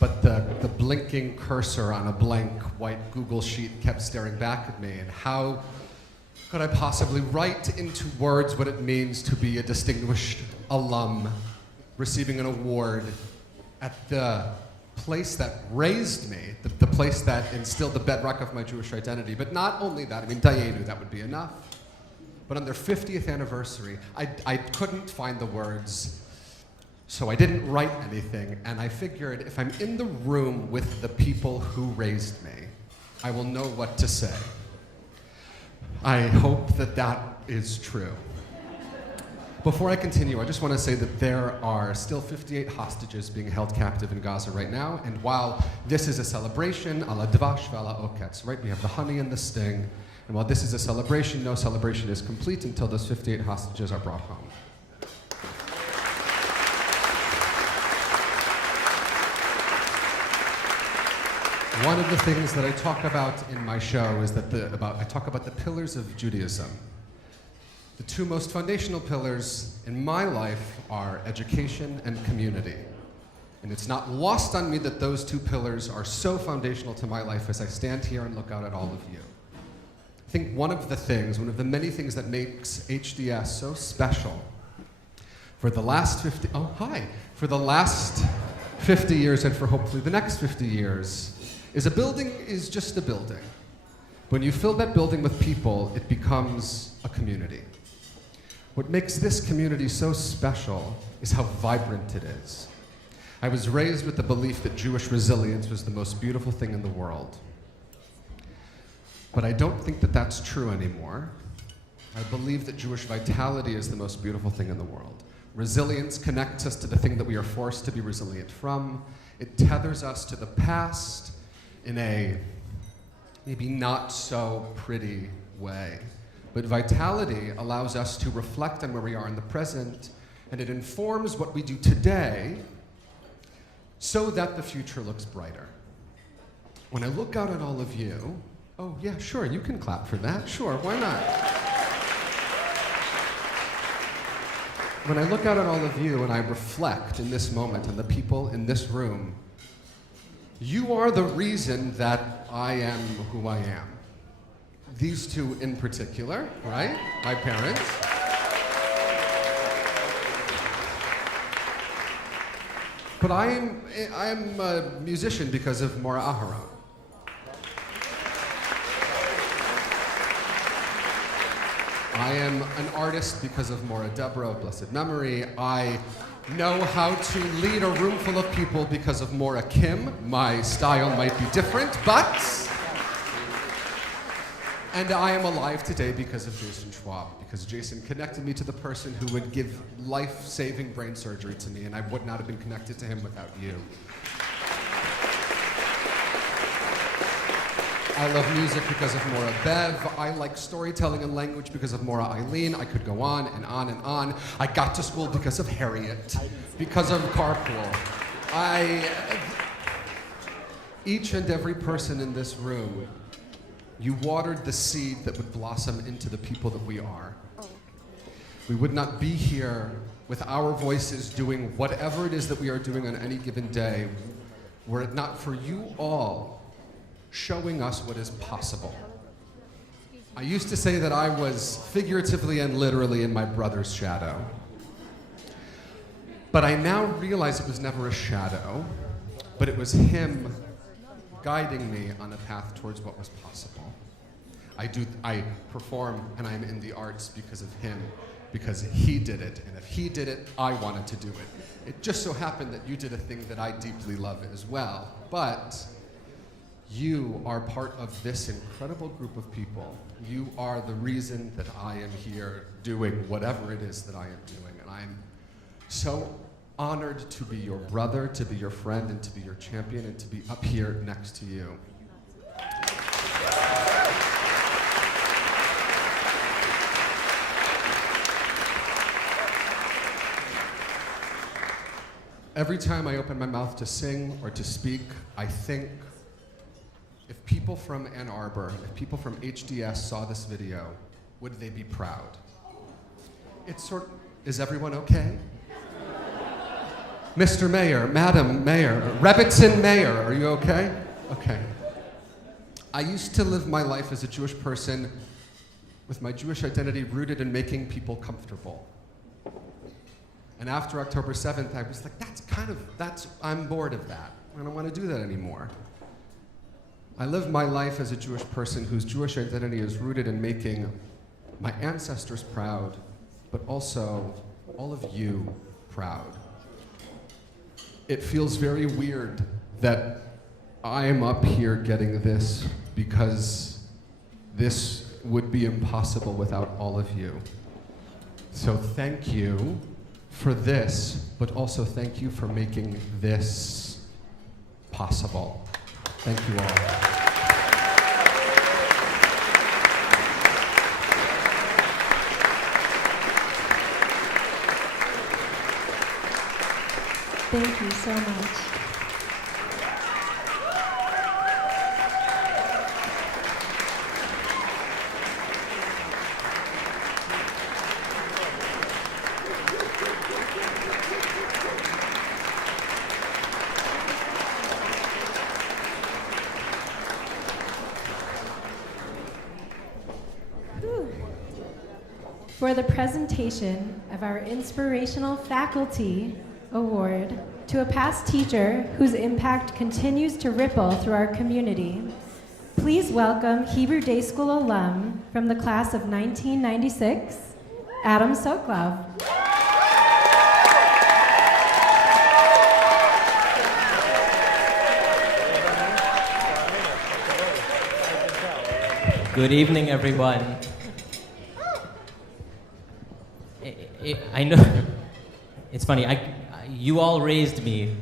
but the blinking cursor on a blank white Google sheet kept staring back at me, and how could I possibly write into words what it means to be a distinguished alum receiving an award at the place that raised me, the place that instilled the bedrock of my Jewish identity. But not only that, I mean, Dayenu, that would be enough. But on their 50th anniversary, I couldn't find the words, so I didn't write anything, and I figured if I'm in the room with the people who raised me, I will know what to say. I hope that that is true. Before I continue, I just want to say that there are still 58 hostages being held captive in Gaza right now, and while this is a celebration, ala dvash v'ala oketz, right? We have the honey and the sting, and while this is a celebration, no celebration is complete until those 58 hostages are brought home. One of the things that I talk about in my show is that I talk about the pillars of Judaism. The two most foundational pillars in my life are education and community. And it's not lost on me that those two pillars are so foundational to my life as I stand here and look out at all of you. I think one of the many things that makes HDS so special for the last 50 years and for hopefully the next 50 years is a building is just a building. When you fill that building with people, it becomes a community. What makes this community so special is how vibrant it is. I was raised with the belief that Jewish resilience was the most beautiful thing in the world. But I don't think that that's true anymore. I believe that Jewish vitality is the most beautiful thing in the world. Resilience connects us to the thing that we are forced to be resilient from. It tethers us to the past in a maybe not so pretty way. But vitality allows us to reflect on where we are in the present, and it informs what we do today so that the future looks brighter. When I look out at all of you, oh yeah, sure, you can clap for that. Sure, why not? when I look out at all of you and I reflect in this moment on the people in this room, you are the reason that I am who I am. These two in particular, right? My parents. But I'm a musician because of Maura Aharon. I am an artist because of Maura Deborah of blessed memory. I know how to lead a room full of people because of Maura Kim. My style might be different, but... And I am alive today because of Jason Schwab, because Jason connected me to the person who would give life-saving brain surgery to me, and I would not have been connected to him without you. I love music because of Maura Bev. I like storytelling and language because of Maura Eileen. I could go on and on and on. I got to school because of Harriet, because of Carpool. Each and every person in this room, you watered the seed that would blossom into the people that we are. We would not be here with our voices doing whatever it is that we are doing on any given day were it not for you all showing us what is possible. I used to say that I was figuratively and literally in my brother's shadow. But I now realize it was never a shadow, but it was him guiding me on a path towards what was possible. I perform and I'm in the arts because of him, because he did it, and if he did it, I wanted to do it. It just so happened that you did a thing that I deeply love as well, but you are part of this incredible group of people. You are the reason that I am here doing whatever it is that I am doing, and I'm so honored to be your brother, to be your friend, and to be your champion, and to be up here next to you. Every time I open my mouth to sing or to speak, I think, if people from Ann Arbor, if people from HDS saw this video, would they be proud? Is everyone okay? Mr. Mayor, Madam Mayor, Rebbitzin Mayor, are you okay? Okay. I used to live my life as a Jewish person with my Jewish identity rooted in making people comfortable. And after October 7th, I was like, I'm bored of that. I don't want to do that anymore. I live my life as a Jewish person whose Jewish identity is rooted in making my ancestors proud, but also all of you proud. It feels very weird that I am up here getting this because this would be impossible without all of you. So thank you for this, but also thank you for making this possible. Thank you all. Thank you so much. For the presentation of our Inspirational Faculty Award to a past teacher whose impact continues to ripple through our community, please welcome Hebrew Day School alum from the class of 1996, Adam Sokolov. Good evening, everyone. I know, it's funny, you all raised me.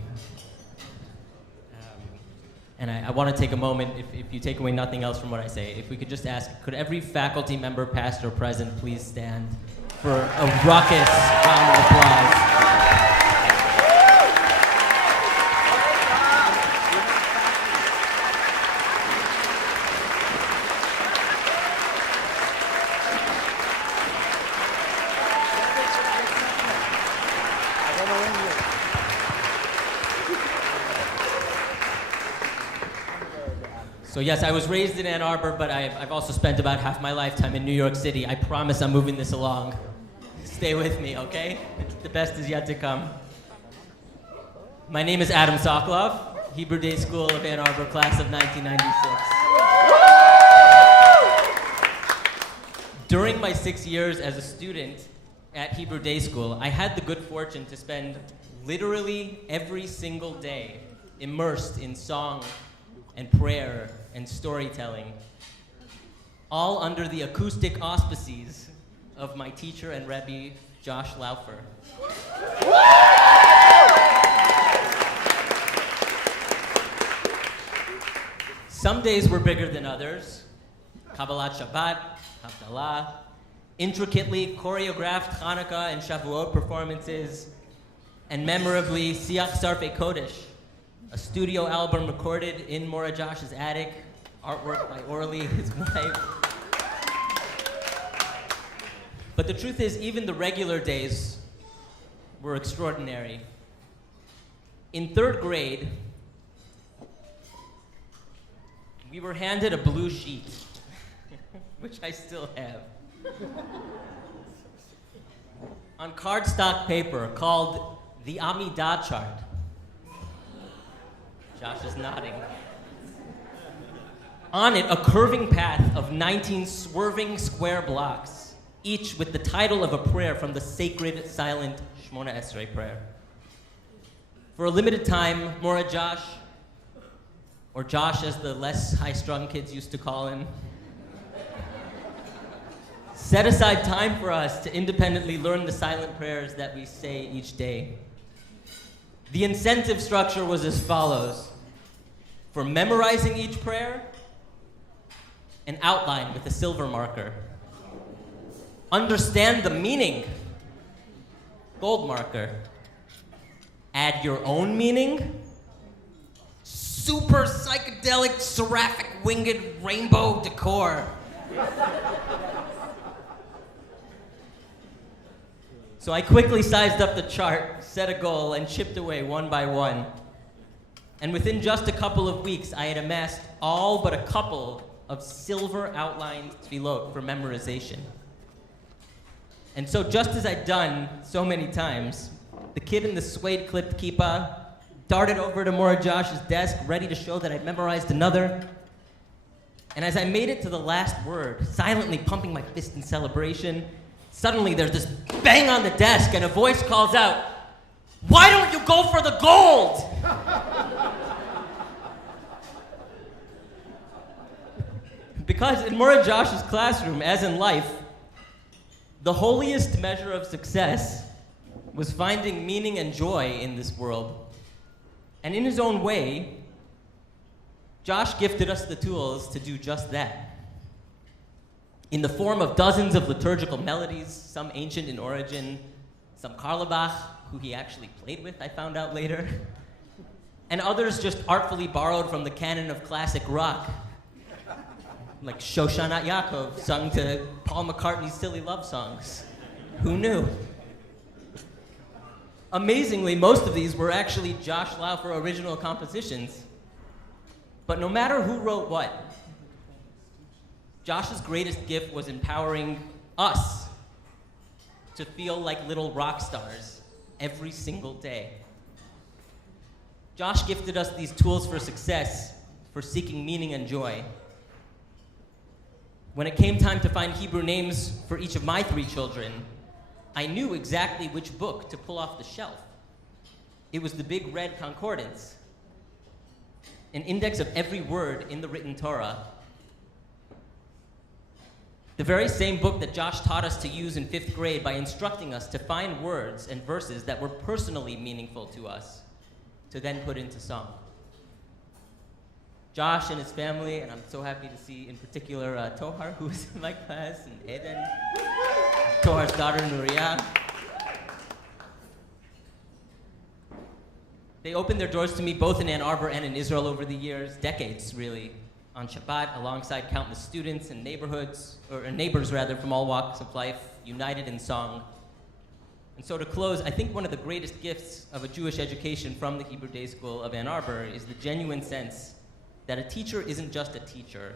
And I want to take a moment, if you take away nothing else from what I say, if we could just ask, could every faculty member, past or present, please stand for a raucous round of applause. So yes, I was raised in Ann Arbor, but I've also spent about half my lifetime in New York City. I promise I'm moving this along. Stay with me, okay? The best is yet to come. My name is Adam Sokolov, Hebrew Day School of Ann Arbor, class of 1996. During my 6 years as a student at Hebrew Day School, I had the good fortune to spend literally every single day immersed in song and prayer and storytelling, all under the acoustic auspices of my teacher and Rebbe, Josh Laufer. Some days were bigger than others. Kabbalat Shabbat, Havdalah, intricately choreographed Hanukkah and Shavuot performances, and memorably Siach Sarfei Kodesh, a studio album recorded in Mora Josh's attic, artwork by Orly, his wife. But the truth is, even the regular days were extraordinary. In 3rd grade, we were handed a blue sheet, which I still have, on cardstock paper called the Amidah chart. Josh is nodding. On it, a curving path of 19 swerving square blocks, each with the title of a prayer from the sacred silent Shmona Esrei prayer. For a limited time, Mora Josh, or Josh as the less high-strung kids used to call him, set aside time for us to independently learn the silent prayers that we say each day. The incentive structure was as follows. For memorizing each prayer, an outline with a silver marker. Understand the meaning, gold marker. Add your own meaning, super psychedelic, seraphic, winged rainbow decor. So I quickly sized up the chart, set a goal, and chipped away one by one. And within just a couple of weeks, I had amassed all but a couple of silver outlined tefillot for memorization. And so just as I'd done so many times, the kid in the suede clipped kippah darted over to Mora Josh's desk, ready to show that I'd memorized another. And as I made it to the last word, silently pumping my fist in celebration, suddenly there's this bang on the desk and a voice calls out, "Why don't you go for the gold?" Because in Mora Josh's classroom, as in life, the holiest measure of success was finding meaning and joy in this world. And in his own way, Josh gifted us the tools to do just that. In the form of dozens of liturgical melodies, some ancient in origin, some Karlebach, who he actually played with, I found out later, and others just artfully borrowed from the canon of classic rock, like Shoshanat Yaakov, sung to Paul McCartney's silly love songs. Who knew? Amazingly, most of these were actually Josh Laufer original compositions. But no matter who wrote what, Josh's greatest gift was empowering us to feel like little rock stars every single day. Josh gifted us these tools for success, for seeking meaning and joy. When it came time to find Hebrew names for each of my 3 children, I knew exactly which book to pull off the shelf. It was the big red concordance, an index of every word in the written Torah. The very same book that Josh taught us to use in 5th grade by instructing us to find words and verses that were personally meaningful to us, to then put into song. Josh and his family, and I'm so happy to see in particular Tohar, who was in my class, and Eden, Tohar's daughter Nuria. They opened their doors to me both in Ann Arbor and in Israel over the years, decades really, on Shabbat, alongside countless students and neighbors from all walks of life, united in song. And so to close, I think one of the greatest gifts of a Jewish education from the Hebrew Day School of Ann Arbor is the genuine sense that a teacher isn't just a teacher.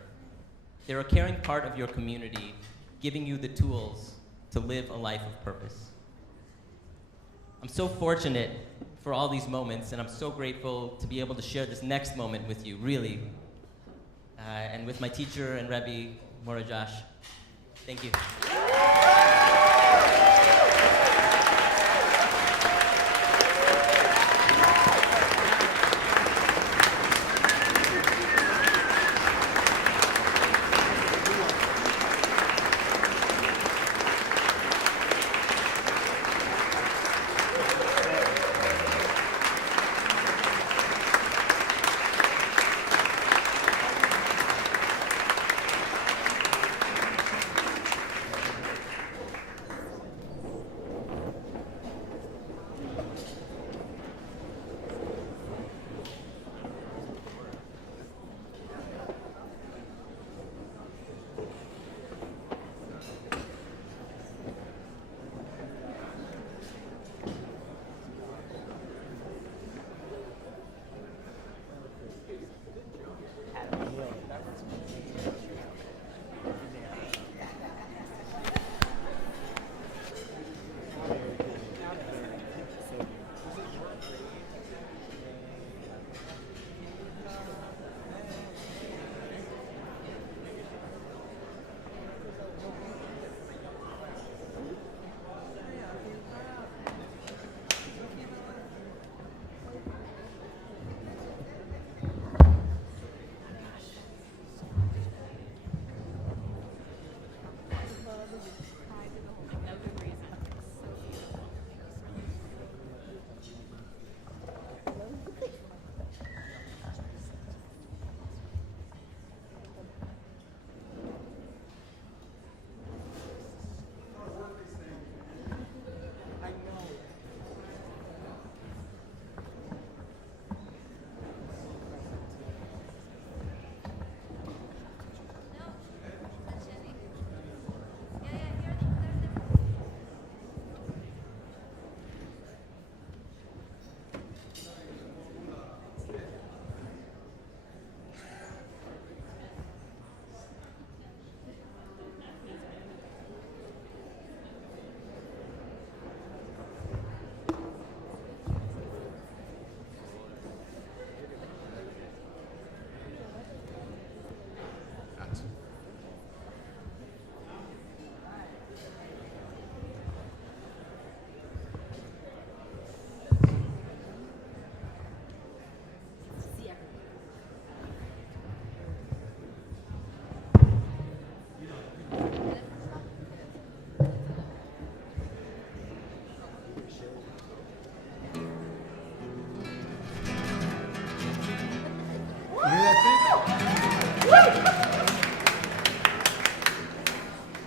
They're a caring part of your community, giving you the tools to live a life of purpose. I'm so fortunate for all these moments, and I'm so grateful to be able to share this next moment with you, really. And with my teacher and Rebbe, Mora Josh. Thank you.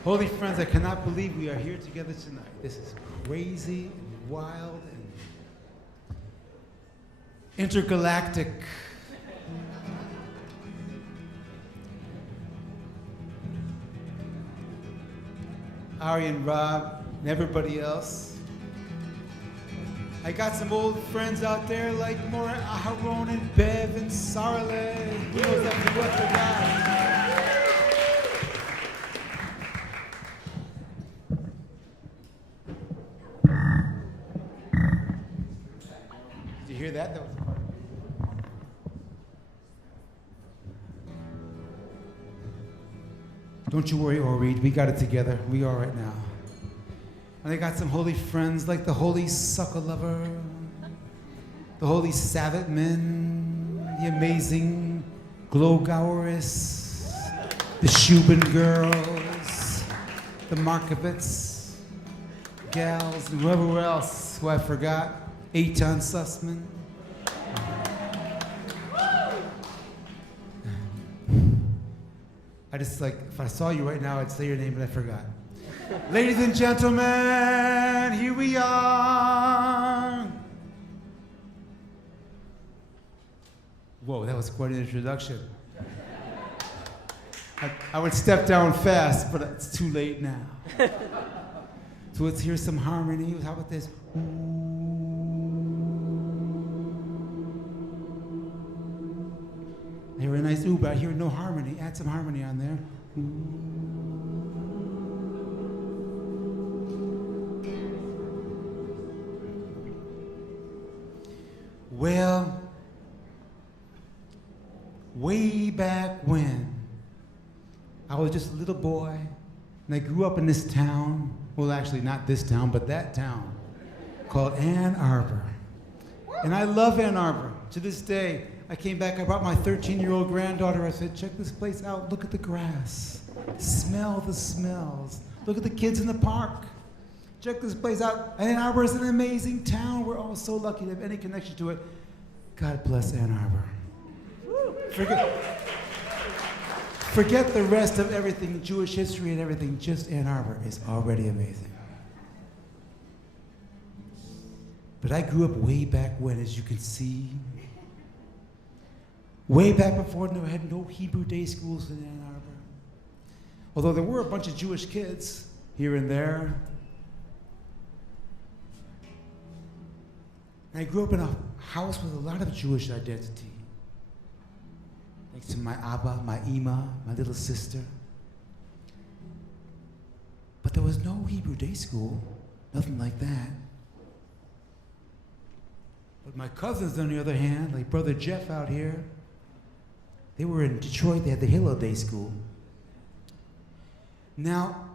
Holy friends, I cannot believe we are here together tonight. This is crazy and wild and intergalactic. Ari and Rob and everybody else. I got some old friends out there like Mora, Aharon, and Bev, and Sarale. Who knows after what they got? Did you hear that? That was Don't you worry, Oreed. We got it together. We are right now. And I got some holy friends like the holy sucker lover, the holy Sabbath men, the amazing Glowgowerists, the Shubin girls, the Markovitz gals, and whoever else who I forgot, Eitan Sussman. I just like, if I saw you right now, I'd say your name, but I forgot. Ladies and gentlemen, here we are. Whoa, that was quite an introduction. I would step down fast, but it's too late now. So let's hear some harmony. How about this? I hear a nice ooh, but I hear no harmony. Add some harmony on there. Well, way back when, I was just a little boy, and I grew up in this town, well, actually not this town, but that town, called Ann Arbor. And I love Ann Arbor. To this day, I came back, I brought my 13-year-old granddaughter, I said, check this place out, look at the grass, smell the smells, look at the kids in the park. Check this place out. Ann Arbor is an amazing town. We're all so lucky to have any connection to it. God bless Ann Arbor. Forget the rest of everything, Jewish history and everything. Just Ann Arbor is already amazing. But I grew up way back when, as you can see. Way back before, there had no Hebrew day schools in Ann Arbor. Although there were a bunch of Jewish kids here and there. I grew up in a house with a lot of Jewish identity. Thanks to my Abba, my Ima, my little sister. But there was no Hebrew day school, nothing like that. But my cousins, on the other hand, like Brother Jeff out here, they were in Detroit, they had the Hillel Day School. Now,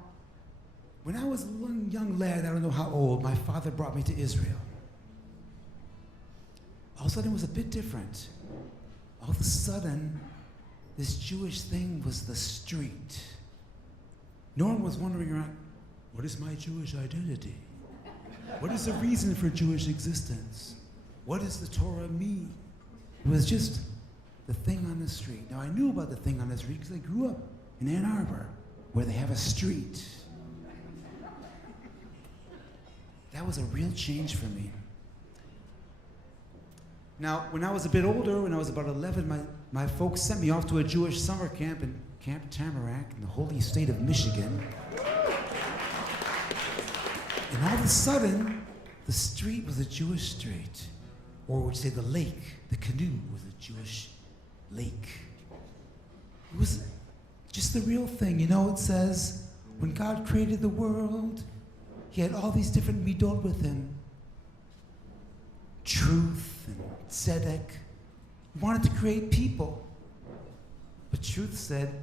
when I was a young lad, I don't know how old, my father brought me to Israel. All of a sudden, it was a bit different. All of a sudden, this Jewish thing was the street. No one was wondering around, what is my Jewish identity? What is the reason for Jewish existence? What does the Torah mean? It was just the thing on the street. Now, I knew about the thing on the street because I grew up in Ann Arbor, where they have a street. That was a real change for me. Now, when I was a bit older, when I was about 11, my folks sent me off to a Jewish summer camp in Camp Tamarack in the holy state of Michigan. And all of a sudden, the street was a Jewish street. Or would you say the lake, the canoe was a Jewish lake. It was just the real thing. You know, it says, when God created the world, he had all these different midot with him. Truth and tzedek. He wanted to create people. But truth said,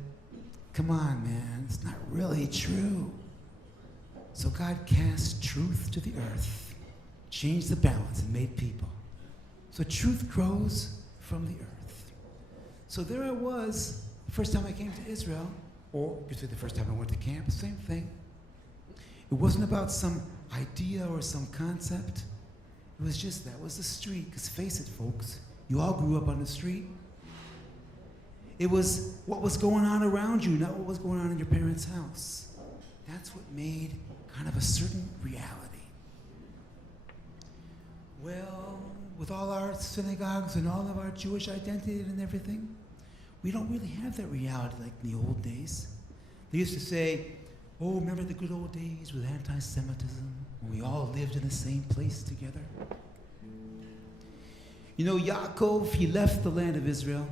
come on, man, it's not really true. So God cast truth to the earth, changed the balance, and made people. So truth grows from the earth. So there I was, the first time I came to Israel, or you could say the first time I went to camp, same thing. It wasn't about some idea or some concept. It was just that was the street. Because face it, folks, you all grew up on the street. It was what was going on around you, not what was going on in your parents' house. That's what made kind of a certain reality. Well, with all our synagogues and all of our Jewish identity and everything, we don't really have that reality like in the old days. They used to say, oh, remember the good old days with anti-Semitism, when we all lived in the same place together? You know, Yaakov, he left the land of Israel,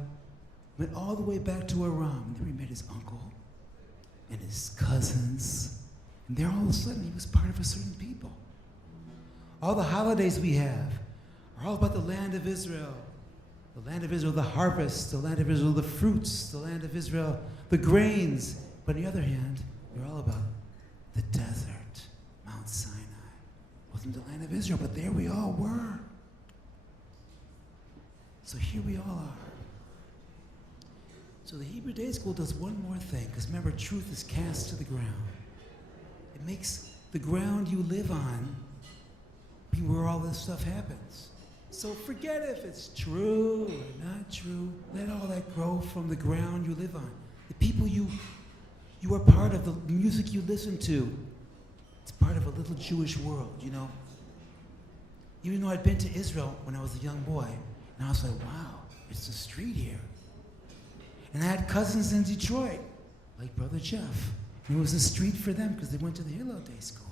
went all the way back to Aram, and there he met his uncle and his cousins, and there all of a sudden he was part of a certain people. All the holidays we have are all about the land of Israel. The land of Israel, the harvest, the land of Israel, the fruits, the land of Israel, the grains. But on the other hand, they're all about the desert, Mount Sinai. It wasn't the land of Israel, but there we all were. So here we all are. So the Hebrew Day School does one more thing, because remember, truth is cast to the ground. It makes the ground you live on be where all this stuff happens. So forget if it's true or not true. Let all that grow from the ground you live on. The people you are part of, the music you listen to. It's part of a little Jewish world, you know. Even though I'd been to Israel when I was a young boy, and I was like, wow, it's the street here. And I had cousins in Detroit, like Brother Jeff. And it was a street for them because they went to the Hillel Day School.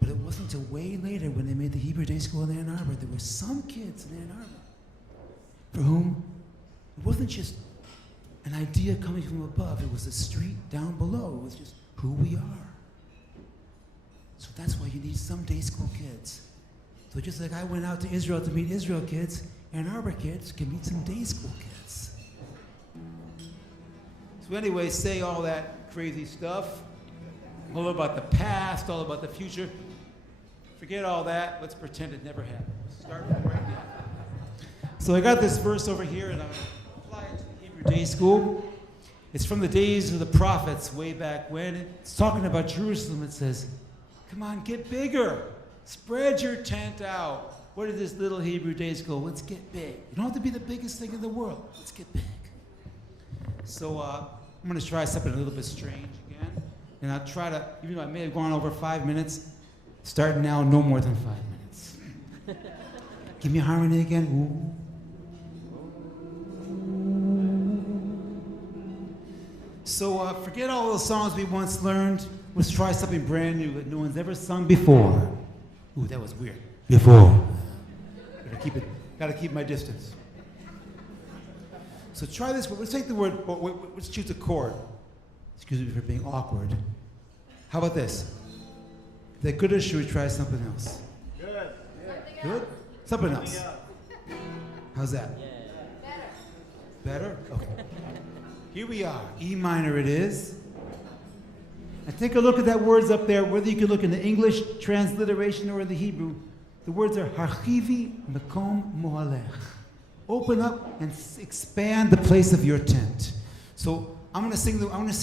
But it wasn't until way later when they made the Hebrew Day School in Ann Arbor, there were some kids in Ann Arbor for whom it wasn't wasn't just an idea coming from above. It was a street down below. It was just who we are. So that's why you need some day school kids. So just like I went out to Israel to meet Israel kids, Ann Arbor kids can meet some day school kids. So anyway, say all that crazy stuff, all about the past, all about the future. Forget all that. Let's pretend it never happened. Let's start right now. So I got this verse over here, and I'm going to apply it to the Hebrew Day School. It's from the days of the prophets way back when. It's talking about Jerusalem. It says, come on, get bigger. Spread your tent out. What is this little Hebrew Day School? Let's get big. You don't have to be the biggest thing in the world. Let's get big. So I'm going to try something a little bit strange again. And I'll try to, even though I may have gone over 5 minutes, starting now, no more than 5 minutes. Give me a harmony again. Ooh. So forget all those songs we once learned. Let's try something brand new that no one's ever sung before. Ooh, that was weird. Before. Gotta keep my distance. So try this. Let's take the word, let's choose a chord. Excuse me for being awkward. How about this? Is that good, or should we try something else? Good. Good? Something else. How's that? Better? Okay. Here we are. E minor it is. And take a look at that words up there, whether you can look in the English transliteration or in the Hebrew. The words are Harchivi Mekom Mohalech. Open up and expand the place of your tent. So I'm going to say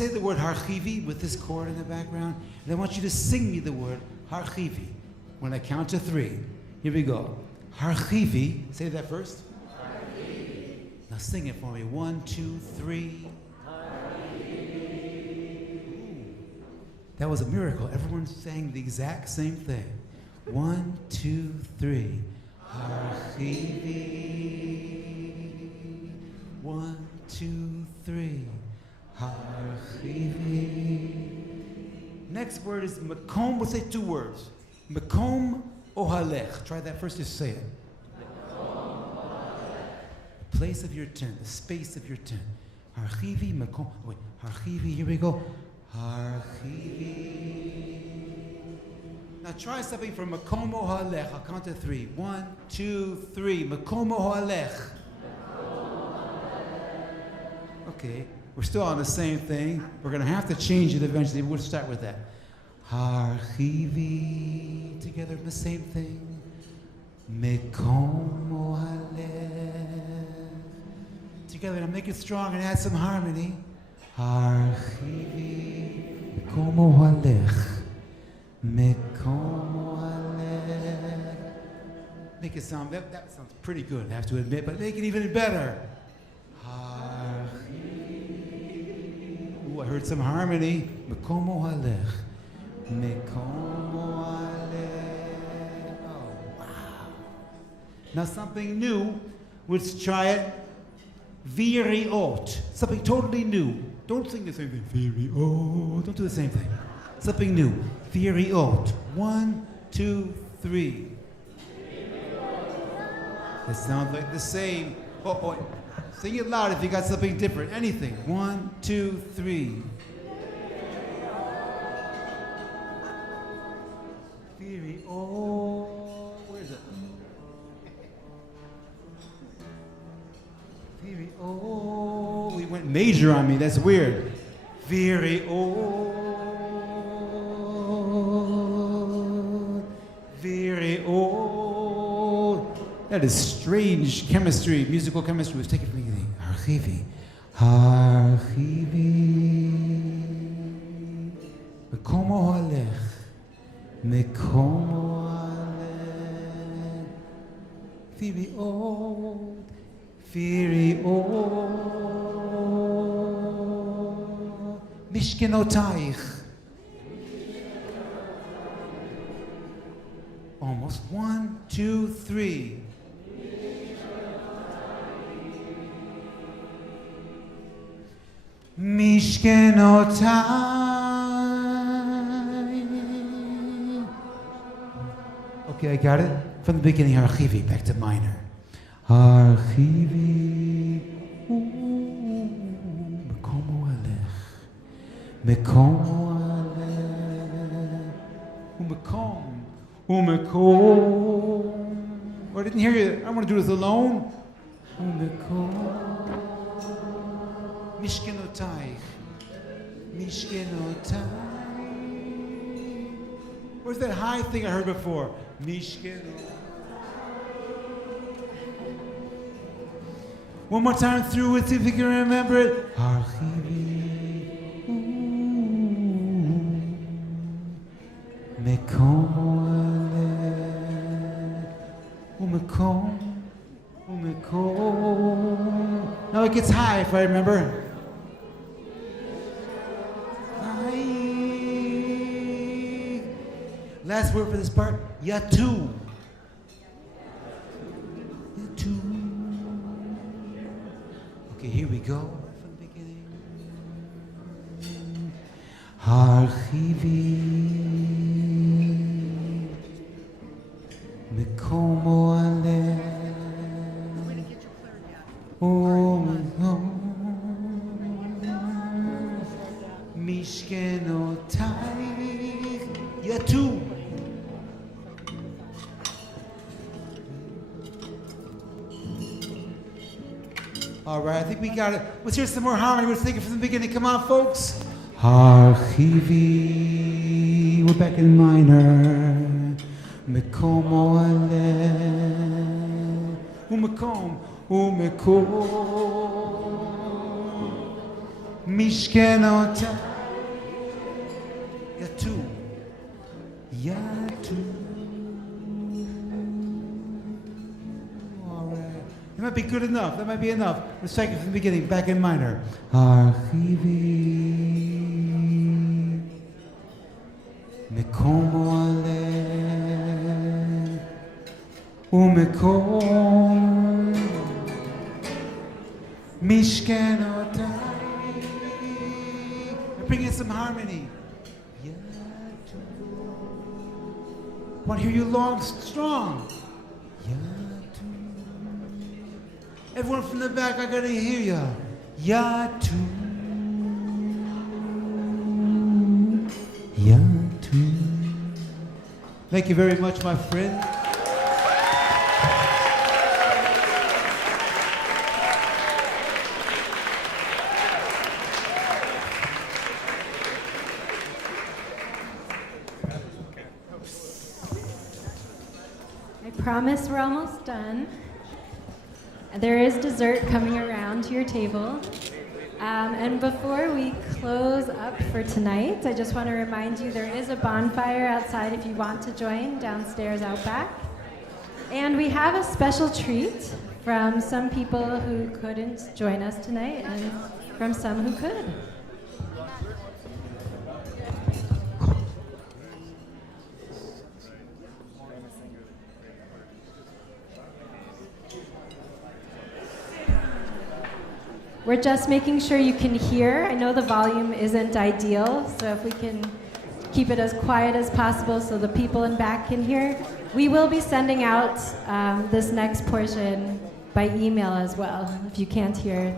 the word Harchivi with this chord in the background, and I want you to sing me the word Harchivi when I count to 3. Here we go. Harchivi. Say that first. Harchivi. Now sing it for me. 1, 2, 3. That was a miracle. Everyone sang the exact same thing. 1, 2, 3. Harchivi. 1, 2, 3. Harchivi. Next word is Mekom. We'll say 2 words. Mekom Ohalech. Try that first. Just say it. The place of your tent. The space of your tent. Harchivi Mekom. Wait. Harchivi. Here we go. Harchivi. Now try something from Mekom Ohalech. I'll count to 3. 1, 2, 3. Mekom Ohalech. Okay, we're still on the same thing. We're going to have to change it eventually. We'll start with that. Harchivi. Together in the same thing. Mekom Ohalech. Together, now make it strong and add some harmony. Harchivi, Mekom Ohalech, Mekom Ohalech. Make it sound, that sounds pretty good, I have to admit, but make it even better. Harchivi. Ooh, I heard some harmony. Mekom Ohalech, Mekom Ohalech. Oh, wow. Now something new, let's try it. Viriot, something totally new. Don't sing the same thing. Viriot. Don't do the same thing. Something new. Viriot. 1, 2, 3. It sounds like the same. Oh. Sing it loud if you got something different. Anything. 1, 2, 3. Viriot. Where is it? Oh, we went major on me. That's weird. Viriot. That is strange chemistry, musical chemistry. Let's take it from the Harchivi. Harchivi. Mekom Ohalech. Mekom Ohalech. Viriot. Viriot. Mishkenotaich. Almost. 1, 2, 3. Mishkenotaich. Okay, I got it. From the beginning, Harchivi, back to minor. Harchivi. Ooh. Mekom Umekom Umekom. Oh, I didn't hear you. I want to do this alone. Umekom Mishkenotai. Mishkenotai. Where's that high thing I heard before? Mishkenotai. One more time through it, see if you can remember it. Archivi. Mekom Umekom Umekom. Now it gets high if I remember. High. Last word for this part. Yatu. Yatu. Okay, here we go from the beginning. Archivi Mekomo Ale Mishkenotai Yatu. All right, I think we got it. Let's hear some more harmony. We're thinking from the beginning. Come on, folks. Archivi. We're back in minor. Mekomo ale. Umekom. Umekom. Mishkenota. Yatu. Yatu. That might be good enough. That might be enough. Let's take it from the beginning, back in minor. Archivi Mekomo ale Umekom Mishkenotai. Bring in some harmony. I want to hear you long, strong. Everyone from the back, I gotta hear ya. Yatu. Yatu. Thank you very much, my friend. I promise we're almost done. There is dessert coming around to your table. And before we close up for tonight, I just want to remind you there is a bonfire outside if you want to join, downstairs out back. And we have a special treat from some people who couldn't join us tonight and from some who could. We're just making sure you can hear. I know the volume isn't ideal, so if we can keep it as quiet as possible so the people in back can hear. We will be sending out this next portion by email as well, if you can't hear.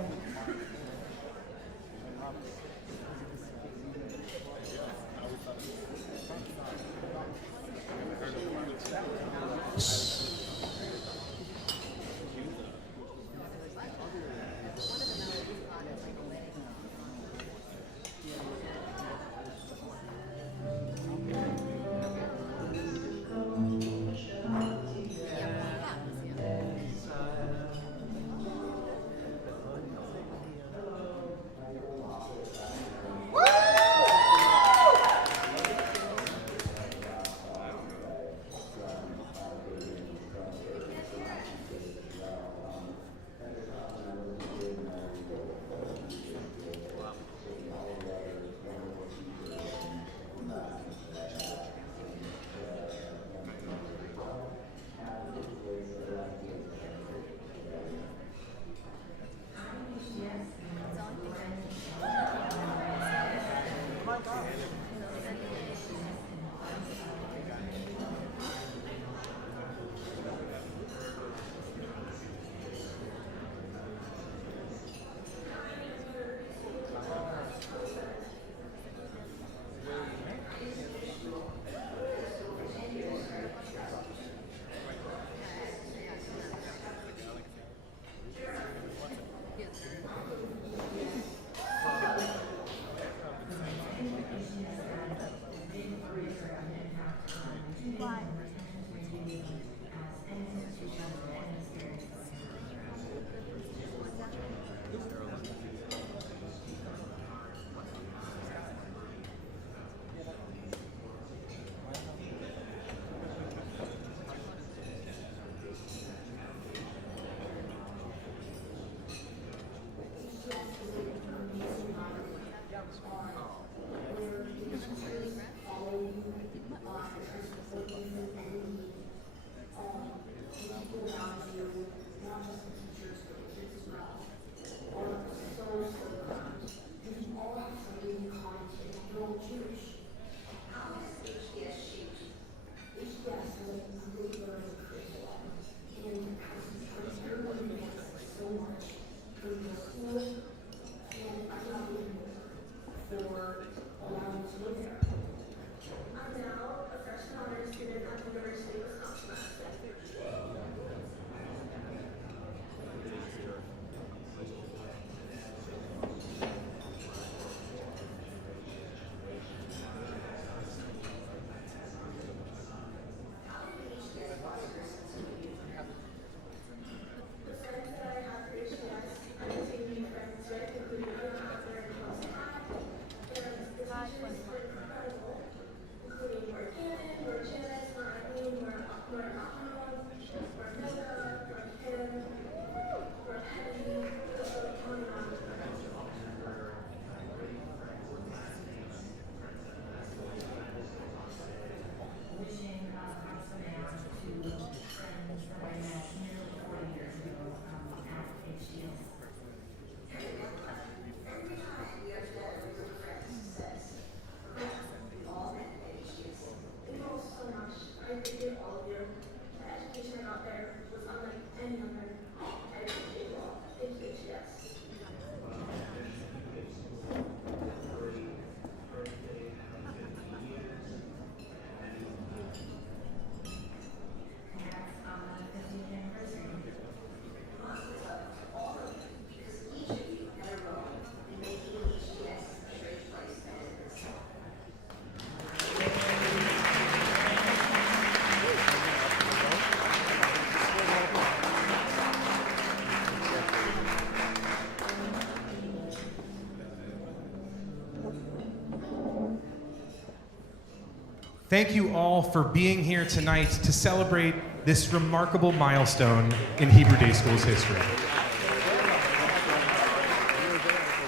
Thank you all for being here tonight to celebrate this remarkable milestone in Hebrew Day School's history.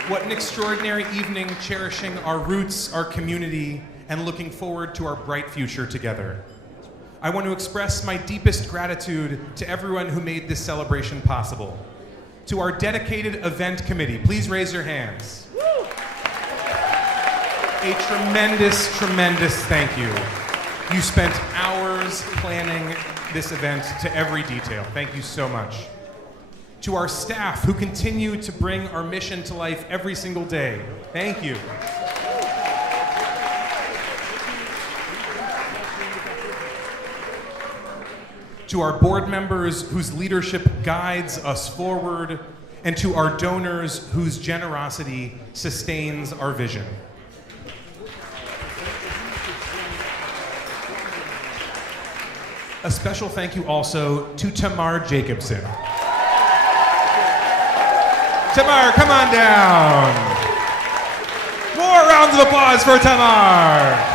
What an extraordinary evening, cherishing our roots, our community, and looking forward to our bright future together. I want to express my deepest gratitude to everyone who made this celebration possible. To our dedicated event committee, please raise your hands. A tremendous, tremendous thank you. You spent hours planning this event to every detail. Thank you so much. To our staff who continue to bring our mission to life every single day, thank you. To our board members whose leadership guides us forward, and to our donors whose generosity sustains our vision. A special thank you also to Tamar Jacobson. Tamar, come on down. More rounds of applause for Tamar.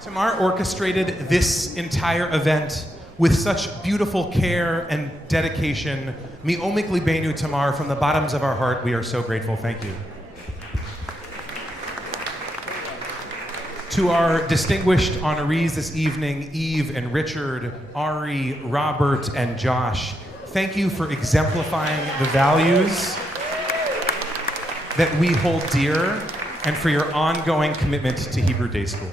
Tamar orchestrated this entire event with such beautiful care and dedication. Mi omik libenu, Tamar, from the bottoms of our heart, we are so grateful. Thank you. To our distinguished honorees this evening, Eve and Richard, Ari, Robert, and Josh, thank you for exemplifying the values that we hold dear and for your ongoing commitment to Hebrew Day School.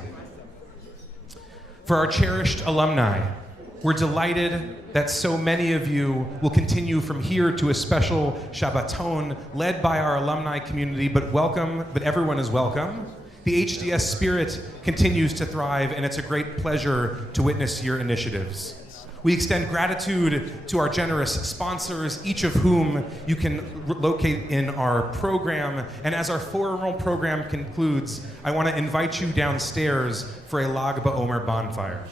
For our cherished alumni, we're delighted that so many of you will continue from here to a special Shabbaton led by our alumni community, but everyone is welcome. The HDS spirit continues to thrive, and it's a great pleasure to witness your initiatives. We extend gratitude to our generous sponsors, each of whom you can locate in our program. And as our formal program concludes, I want to invite you downstairs for a Lag BaOmer bonfire.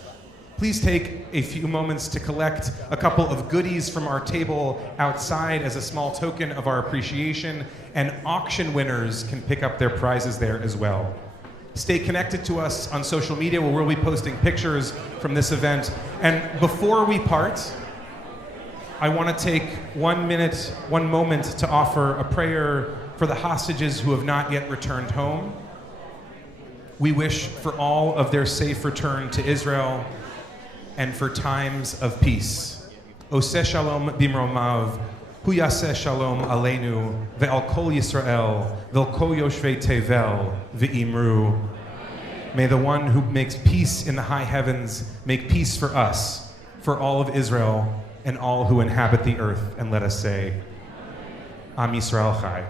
Please take a few moments to collect a couple of goodies from our table outside as a small token of our appreciation, and auction winners can pick up their prizes there as well. Stay connected to us on social media where we'll be posting pictures from this event. And before we part, I want to take 1 moment to offer a prayer for the hostages who have not yet returned home. We wish for all of their safe return to Israel and for times of peace. Oseh shalom bimromav, hu yaseh shalom aleinu, ve'al kol Yisrael, ve'al kol yoshvei tevel, ve'imru. May the one who makes peace in the high heavens make peace for us, for all of Israel, and all who inhabit the earth. And let us say, Am Yisrael Chai.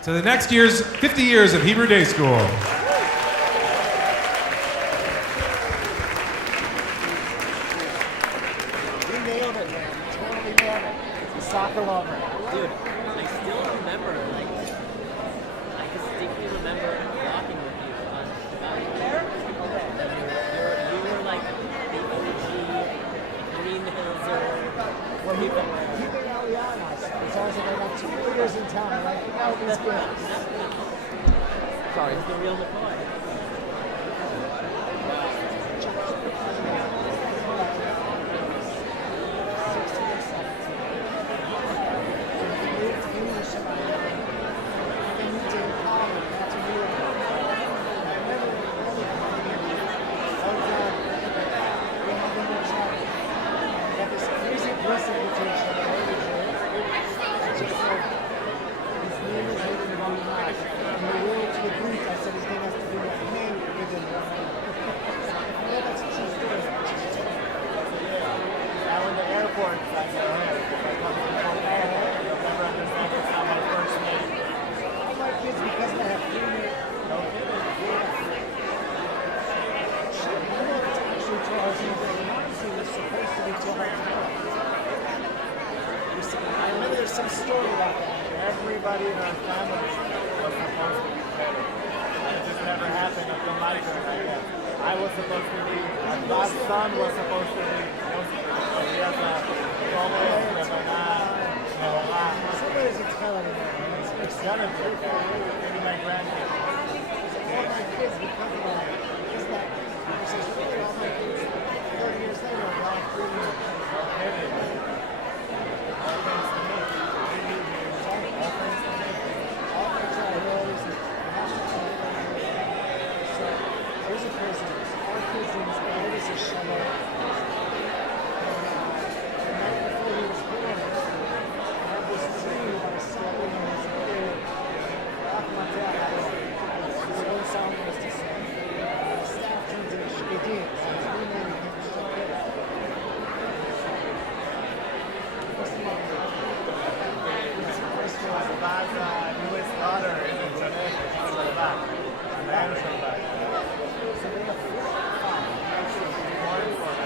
So the next 50 years of Hebrew Day School. Soccer lover. Dude, I still remember, I distinctly remember walking with you on Shabbat. You were like the OG Green Hills or Well, he been out on us. It's also been like 2 years in town. Like, oh, these kids. Sorry, it's the real McCoy. I remember there's some story about that. everybody in our family was supposed to be better. It just never happened until my turn, I guess. I was supposed to be, God's son was supposed to be, Somebody's excelling in there. it's gonna be, maybe my grandkids. All my kids become just that conversation. Really, all my kids, 30 years later, are all 3 years. All thanks to me. All thanks to me. All my child always has to tell you. So, there's a prison. Our prison's oldest is Shalom. The night before he was born, I had this dream that I slept in as a kid. Off my dad. His own sound was to say, staff turns into Shkedim. So his new name became Shkedim. Shabbat's newest daughter is in Shabbat. Shabbat. Man Shabbat. So they have 4 or 5.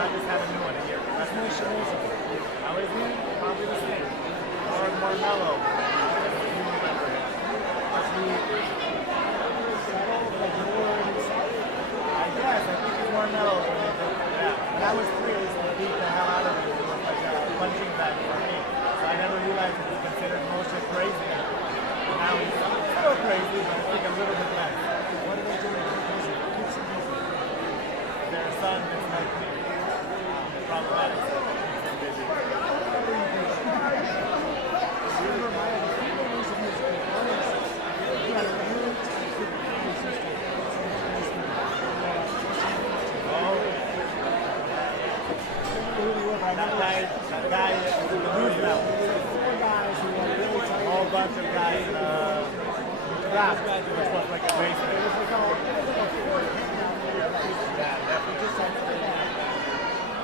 I just had a new one a year. That's More Shaloza. how is it? Probably the same. Or more mellow. You remember it. Settle, like more excited. I guess. I think it's more mellow. Yeah. When I was 3, I used to beat the hell out of it. It was like a punching bag for me. So I never realized that he considered Moshe crazy. Now he's still crazy, but I think a little bit less. What are they doing? Keeps them busy. Their son is like me. Problematic. Busy. That guy is in the news now. A whole bunch of guys rap, which was like a race.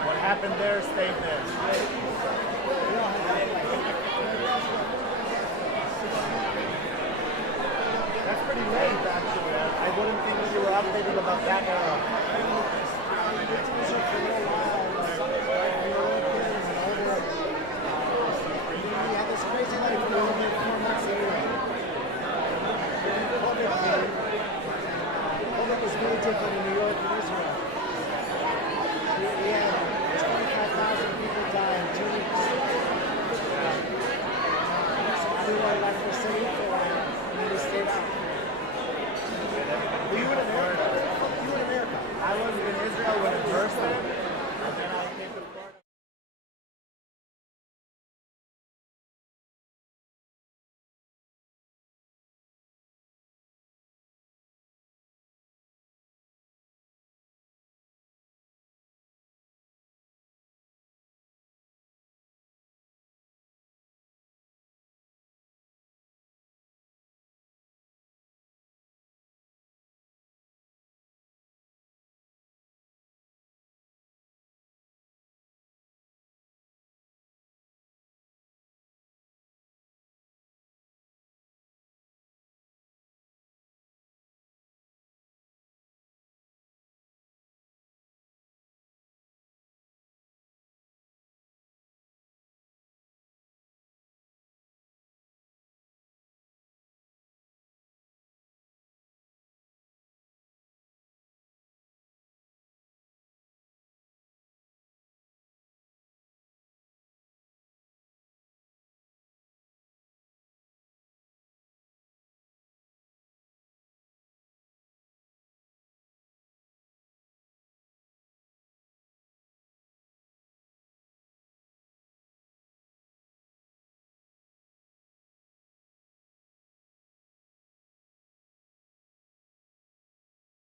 What happened there stayed there. That's pretty late, actually. I wouldn't think that you were updated about that era.